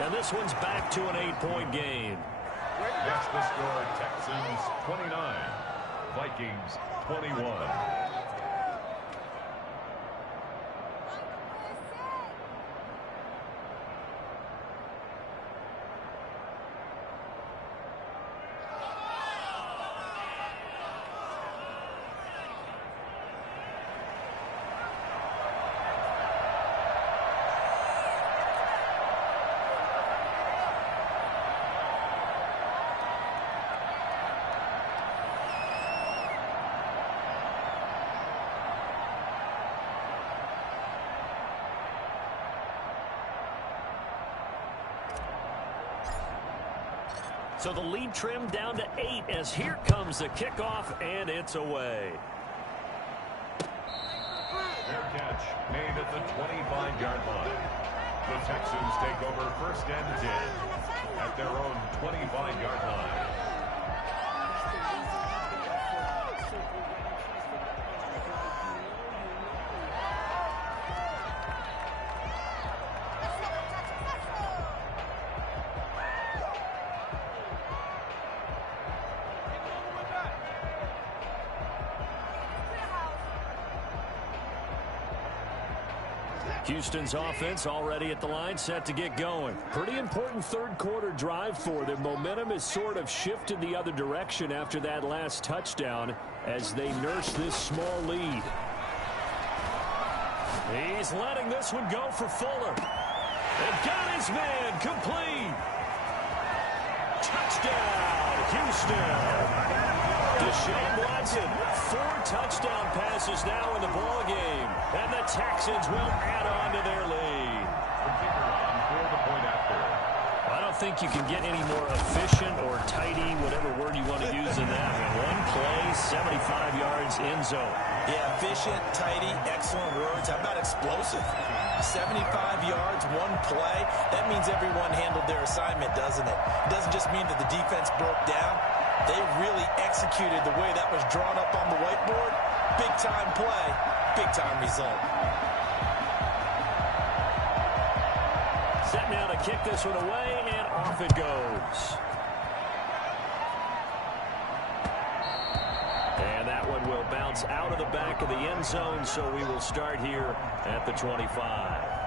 And this one's back to an 8-point game. That's the score. Texans 29, Vikings 21. So the lead trimmed down to 8 as here comes the kickoff, and it's away. Fair catch made at the 25-yard line. The Texans take over first and 10 at their own 25-yard line. Houston's offense already at the line, set to get going. Pretty important third-quarter drive for them. Momentum has sort of shifted the other direction after that last touchdown as they nurse this small lead. He's letting this one go for Fuller. And got his man complete. Touchdown, Houston. Deshaun Watson, 4 touchdown passes now in the ballgame. And the Texans will add on to their lead. For the point after. I don't think you can get any more efficient or tidy, whatever word you want to use in that. One play, 75 yards, end zone. Yeah, efficient, tidy, excellent words. How about explosive? 75 yards, one play. That means everyone handled their assignment, doesn't it? It doesn't just mean that the defense broke down. They really executed the way that was drawn up on the whiteboard. Big-time play, big-time result. Set now to kick this one away, and off it goes. And that one will bounce out of the back of the end zone, so we will start here at the 25.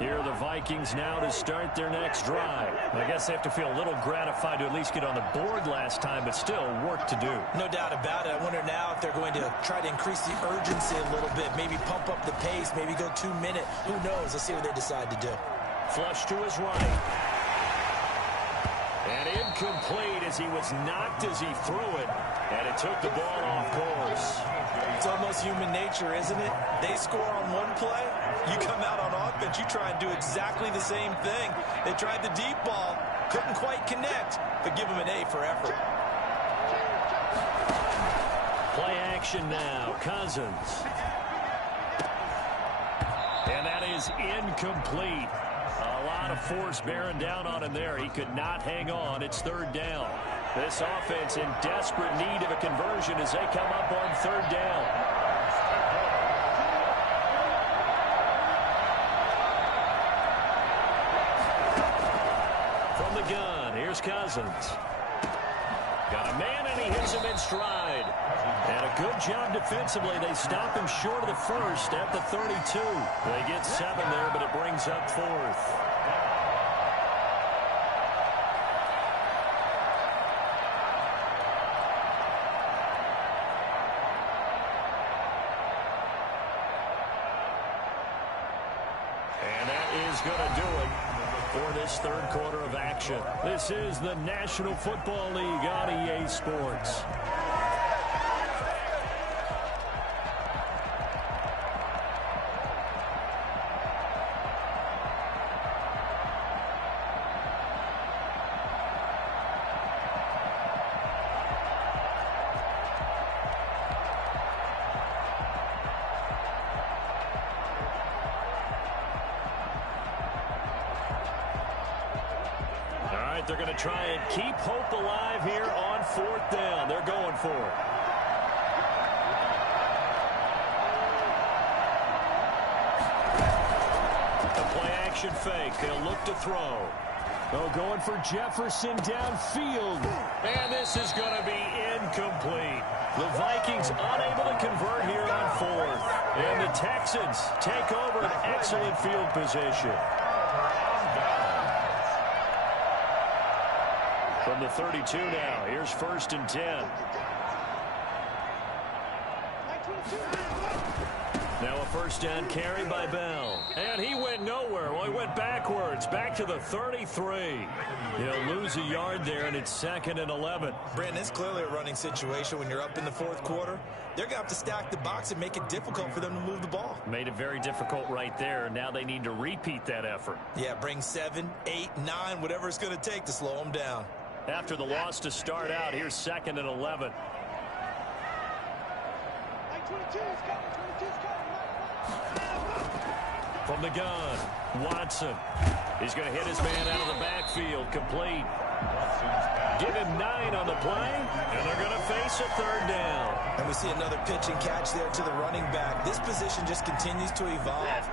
Here are the Vikings now to start their next drive. I guess they have to feel a little gratified to at least get on the board last time, but still work to do. No doubt about it. I wonder now if they're going to try to increase the urgency a little bit, maybe pump up the pace, maybe go 2-minute. Who knows? Let's see what they decide to do. Flush to his right. And incomplete as he was knocked as he threw it. And it took the ball off course. It's almost human nature, isn't it? They score on one play. You come out on offense, you try and do exactly the same thing. They tried the deep ball, couldn't quite connect, but give them an A for effort. Play action now, Cousins. And that is incomplete. A lot of force bearing down on him there. He could not hang on. It's third down. This offense in desperate need of a conversion as they come up on third down. From the gun, here's Cousins. Got a man, and he hits him in stride. And a good job defensively. They stop him short of the first at the 32. They get 7 there, but it brings up 4th. And that is going to do it for this third quarter of action. This is the National Football League on EA Sports. it. They're going to try and keep hope alive here on 4th down. They're going for it. The play-action fake. They'll look to throw. Oh, going for Jefferson downfield. And this is going to be incomplete. The Vikings unable to convert here on 4th. And the Texans take over an excellent field position. From the 32 now, here's 1st and 10. Now a 1st down carry by Bell. And he went nowhere. Well, he went backwards, back to the 33. He'll lose a yard there, and it's 2nd and 11. Brandon, it's clearly a running situation when you're up in the 4th quarter. They're going to have to stack the box and make it difficult for them to move the ball. Made it very difficult right there. Now they need to repeat that effort. Yeah, bring 7, 8, 9, whatever it's going to take to slow them down. After the loss to start out, here's 2nd and 11. From the gun, Watson. He's going to hit his man out of the backfield, complete. Give him 9 on the play, and they're going to face a 3rd down. And we see another pitch and catch there to the running back. This position just continues to evolve.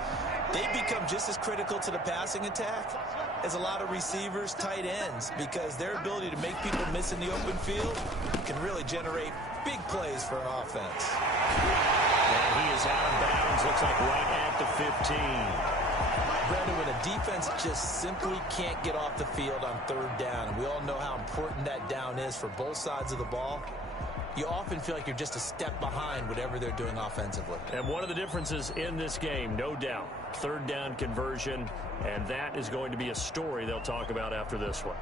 They become just as critical to the passing attack as a lot of receivers, tight ends, because their ability to make people miss in the open field can really generate big plays for an offense. And he is out of bounds, looks like right at the 15. Brandon, when a defense just simply can't get off the field on 3rd down, and we all know how important that down is for both sides of the ball, you often feel like you're just a step behind whatever they're doing offensively. And one of the differences in this game, no doubt, 3rd down conversion, and that is going to be a story they'll talk about after this one.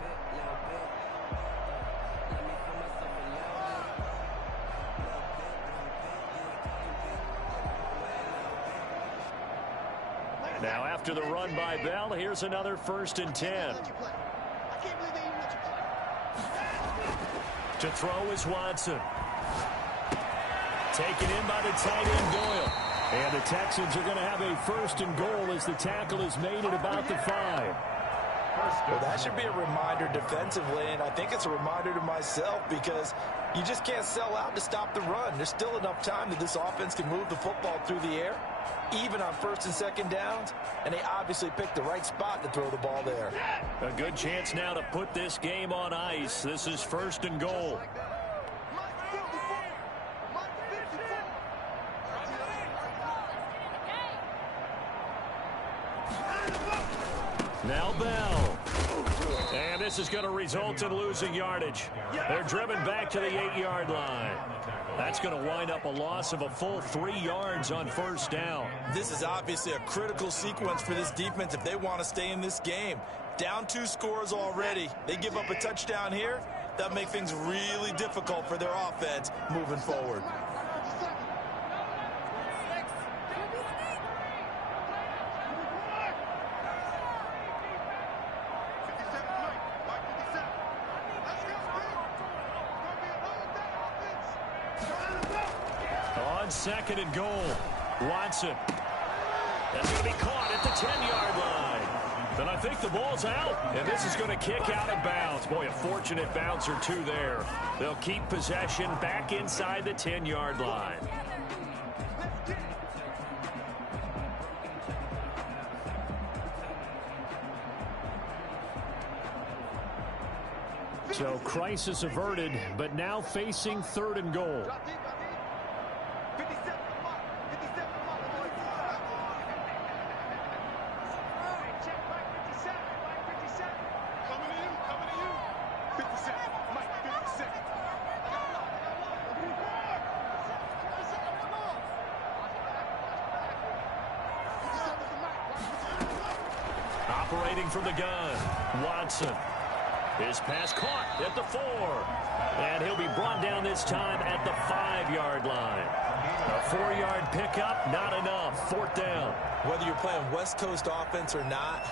Now after the run by Bell, here's another 1st and 10. To throw is Watson. Taken in by the tight end Doyle. And the Texans are going to have a 1st and goal as the tackle is made at about the 5. Well, that should be a reminder defensively, and I think it's a reminder to myself because you just can't sell out to stop the run. There's still enough time that this offense can move the football through the air, even on 1st and 2nd downs, and they obviously picked the right spot to throw the ball there. A good chance now to put this game on ice. This is 1st and goal. Now Bell. And this is going to result in losing yardage. They're driven back to the 8-yard line. That's going to wind up a loss of a full 3 yards on 1st down. This is obviously a critical sequence for this defense if they want to stay in this game. Down 2 scores already. They give up a touchdown here. That'll make things really difficult for their offense moving forward. On 2nd and goal, Watson. That's going to be caught at the 10-yard line. Then I think the ball's out, and this is going to kick out of bounds. Boy, a fortunate bounce or two there. They'll keep possession back inside the 10-yard line. So crisis averted, but now facing 3rd and goal. Operating from the gun, Watson. His pass caught at the 4. And he'll be brought down this time at the 5-yard line. A 4-yard pickup, not enough. 4th down. Whether you're playing West Coast offense or not,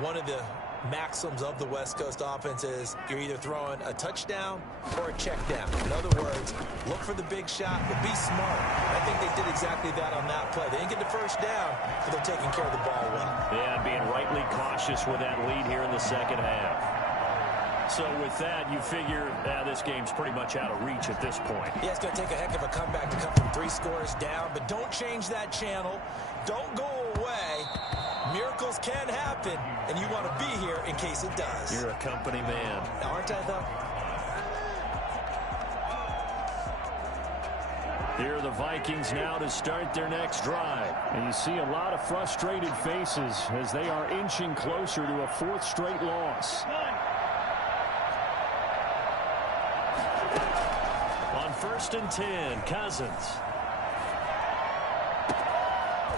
one of the maxims of the West Coast offense is you're either throwing a touchdown or a check down. In other words, look for the big shot, but be smart. I think they did exactly that on that play. They didn't get the 1st down, but they're taking care of the ball well. Yeah, being rightly cautious with that lead here in the 2nd half. So with that, you figure this game's pretty much out of reach at this point. Yeah, it's going to take a heck of a comeback to come from 3 scores down, but don't change that channel. Don't go away. Miracles can happen, and you want to be here in case it does. You're a company man. Aren't I, though? Here are the Vikings now to start their next drive. And you see a lot of frustrated faces as they are inching closer to a 4th straight loss. On 1st and 10, Cousins.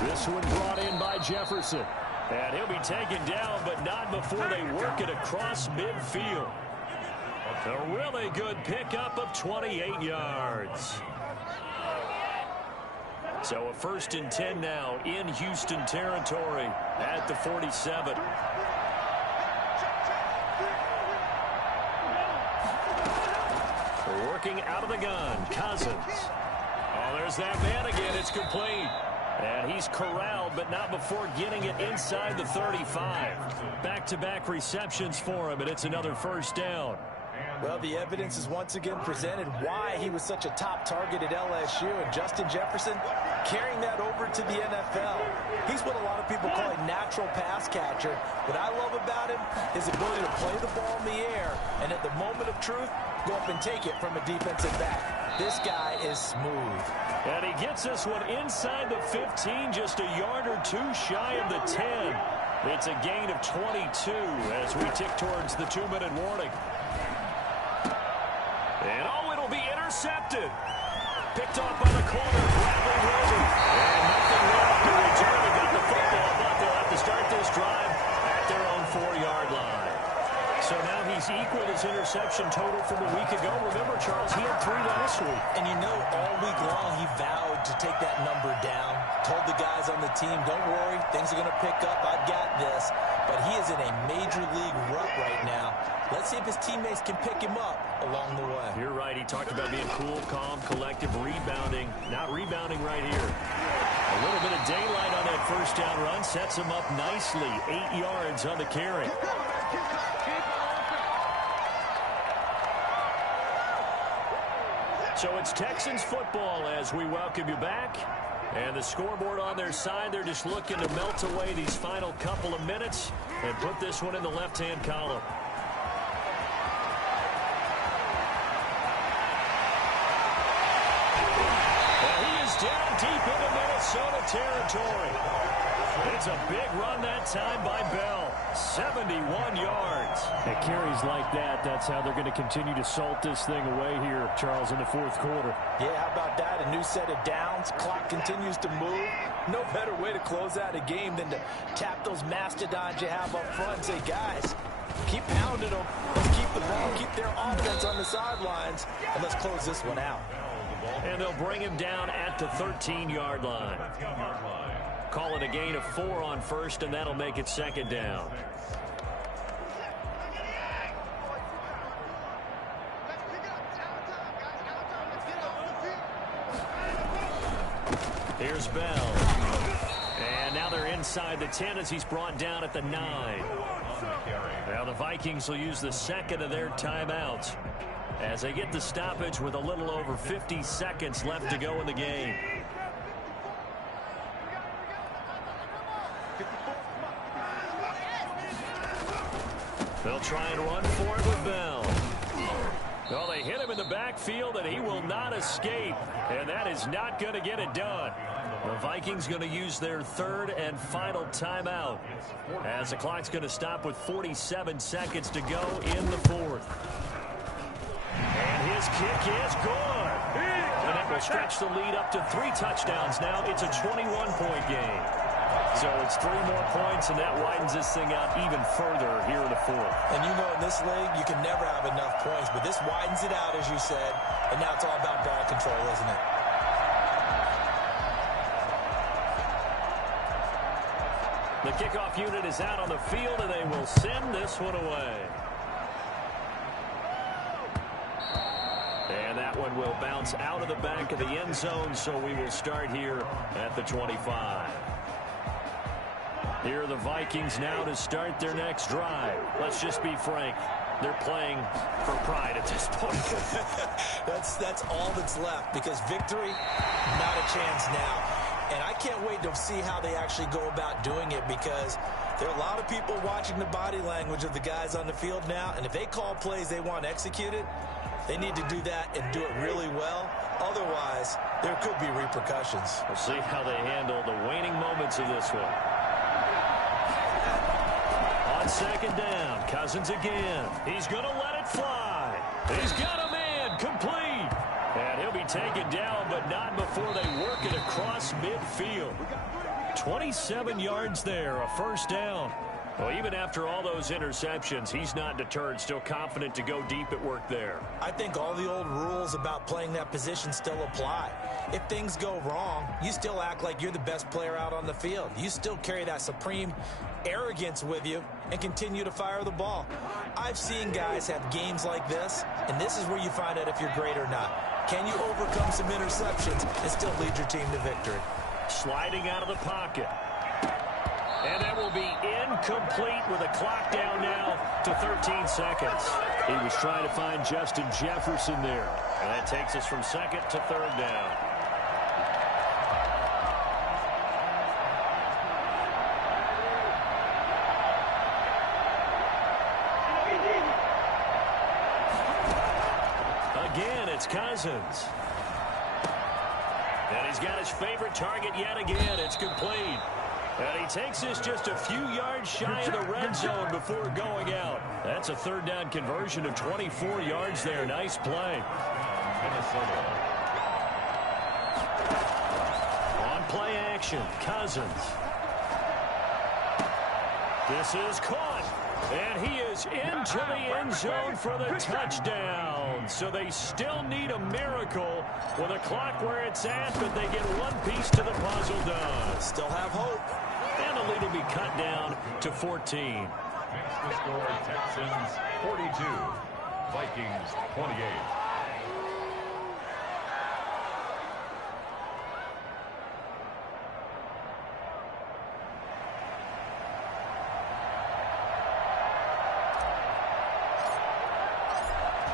This one brought in by Jefferson. And he'll be taken down, but not before they work it across midfield. A really good pickup of 28 yards. So a 1st and 10 now in Houston territory at the 47. Working out of the gun, Cousins. Oh, there's that man again. It's complete. And he's corralled, but not before getting it inside the 35. Back-to-back receptions for him, and it's another 1st down. Well, the evidence is once again presented why he was such a top target at LSU, and Justin Jefferson carrying that over to the NFL. He's what a lot of people call a natural pass catcher. What I love about him, his ability to play the ball in the air, and at the moment of truth, go up and take it from a defensive back. This guy is smooth. And he gets this one inside the 15, just a yard or 2 shy of the 10. It's a gain of 22 as we tick towards the 2-minute warning. And oh, it'll be intercepted. Picked off by the corner, Bradley Roby. And nothing left to return. They got the football, but they'll have to start this drive at their own 4-yard line. So now he's equaled his interception total from a week ago. Remember, Charles, he had 3 last week. And you know, all week long he vowed to take that number down. Told the guys on the team, don't worry, things are going to pick up. I've got this. But he is in a major league rut right now. Let's see if his teammates can pick him up along the way. You're right. He talked about being cool, calm, collective, rebounding. Not rebounding right here. A little bit of daylight on that 1st down run. Sets him up nicely. 8 yards on the carry. So it's Texans football as we welcome you back. And the scoreboard on their side, they're just looking to melt away these final couple of minutes and put this one in the left-hand column. And he is down deep into Minnesota territory. It's a big run that time by Bell. 71 yards. At carries like that, that's how they're going to continue to salt this thing away here, Charles, in the 4th quarter. Yeah, how about that? A new set of downs. Clock continues to move. No better way to close out a game than to tap those mastodons you have up front and say, guys, keep pounding them. Let's keep the ball, keep their offense on the sidelines, and let's close this one out. And they'll bring him down at the 13-yard line. Call it a gain of 4 on 1st, and that'll make it 2nd down. Here's Bell. And now they're inside the 10 as he's brought down at the 9. Now the Vikings will use the 2nd of their timeouts as they get the stoppage with a little over 50 seconds left to go in the game. They'll try and run for it with Bell. Well, they hit him in the backfield, and he will not escape. And that is not going to get it done. The Vikings going to use their 3rd and final timeout as the clock's going to stop with 47 seconds to go in the 4th. And his kick is good. And that will stretch the lead up to 3 touchdowns now. It's a 21-point game. So it's 3 more points, and that widens this thing out even further here in the 4th. And you know in this league, you can never have enough points, but this widens it out, as you said, and now it's all about ball control, isn't it? The kickoff unit is out on the field, and they will send this one away. And that one will bounce out of the back of the end zone, so we will start here at the 25. Here are the Vikings now to start their next drive. Let's just be frank. They're playing for pride at this point. That's all that's left, because victory, not a chance now. And I can't wait to see how they actually go about doing it, because there are a lot of people watching the body language of the guys on the field now, and if they call plays they want executed, they need to do that and do it really well. Otherwise, there could be repercussions. We'll see how they handle the waning moments of this one. On second down, Cousins again. He's going to let it fly. He's got a man complete. And he'll be taken down, but not before they work it across midfield. 27 yards there, a first down. Well, even after all those interceptions, he's not deterred, still confident to go deep at work there. I think all the old rules about playing that position still apply. If things go wrong, you still act like you're the best player out on the field. You still carry that supreme arrogance with you and continue to fire the ball. I've seen guys have games like this, and this is where you find out if you're great or not. Can you overcome some interceptions and still lead your team to victory? Sliding out of the pocket. And that will be incomplete with a clock down now to 13 seconds. He was trying to find Justin Jefferson there. And that takes us from second to third down. Again, it's Cousins. And he's got his favorite target yet again. It's complete. And he takes this just a few yards shy of the red zone before going out. That's a third down conversion of 24 yards there. Nice play. On play action, Cousins. This is caught. And he is into the end zone for the touchdown. So they still need a miracle with a clock where it's at, but they get one piece to the puzzle done. Still have hope. And the lead will be cut down to 14. Makes the score Texans 42, Vikings 28.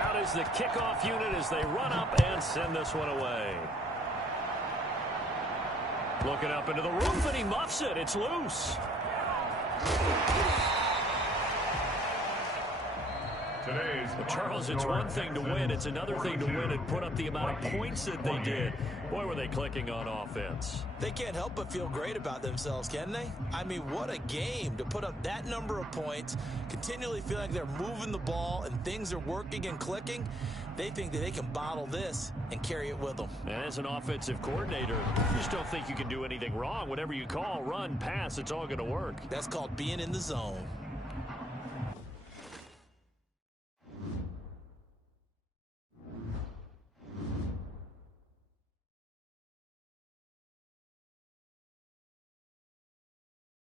Out is the kickoff unit as they run up and send this one away. Looking up into the roof, and he muffs it. It's loose. Well, Charles, it's one thing to win. It's another thing to win and put up the amount of points that they did. Boy, were they clicking on offense. They can't help but feel great about themselves, can they? I mean, what a game to put up that number of points, continually feel like they're moving the ball and things are working and clicking. They think that they can bottle this and carry it with them. And as an offensive coordinator, you just don't think you can do anything wrong. Whatever you call, run, pass, it's all going to work. That's called being in the zone.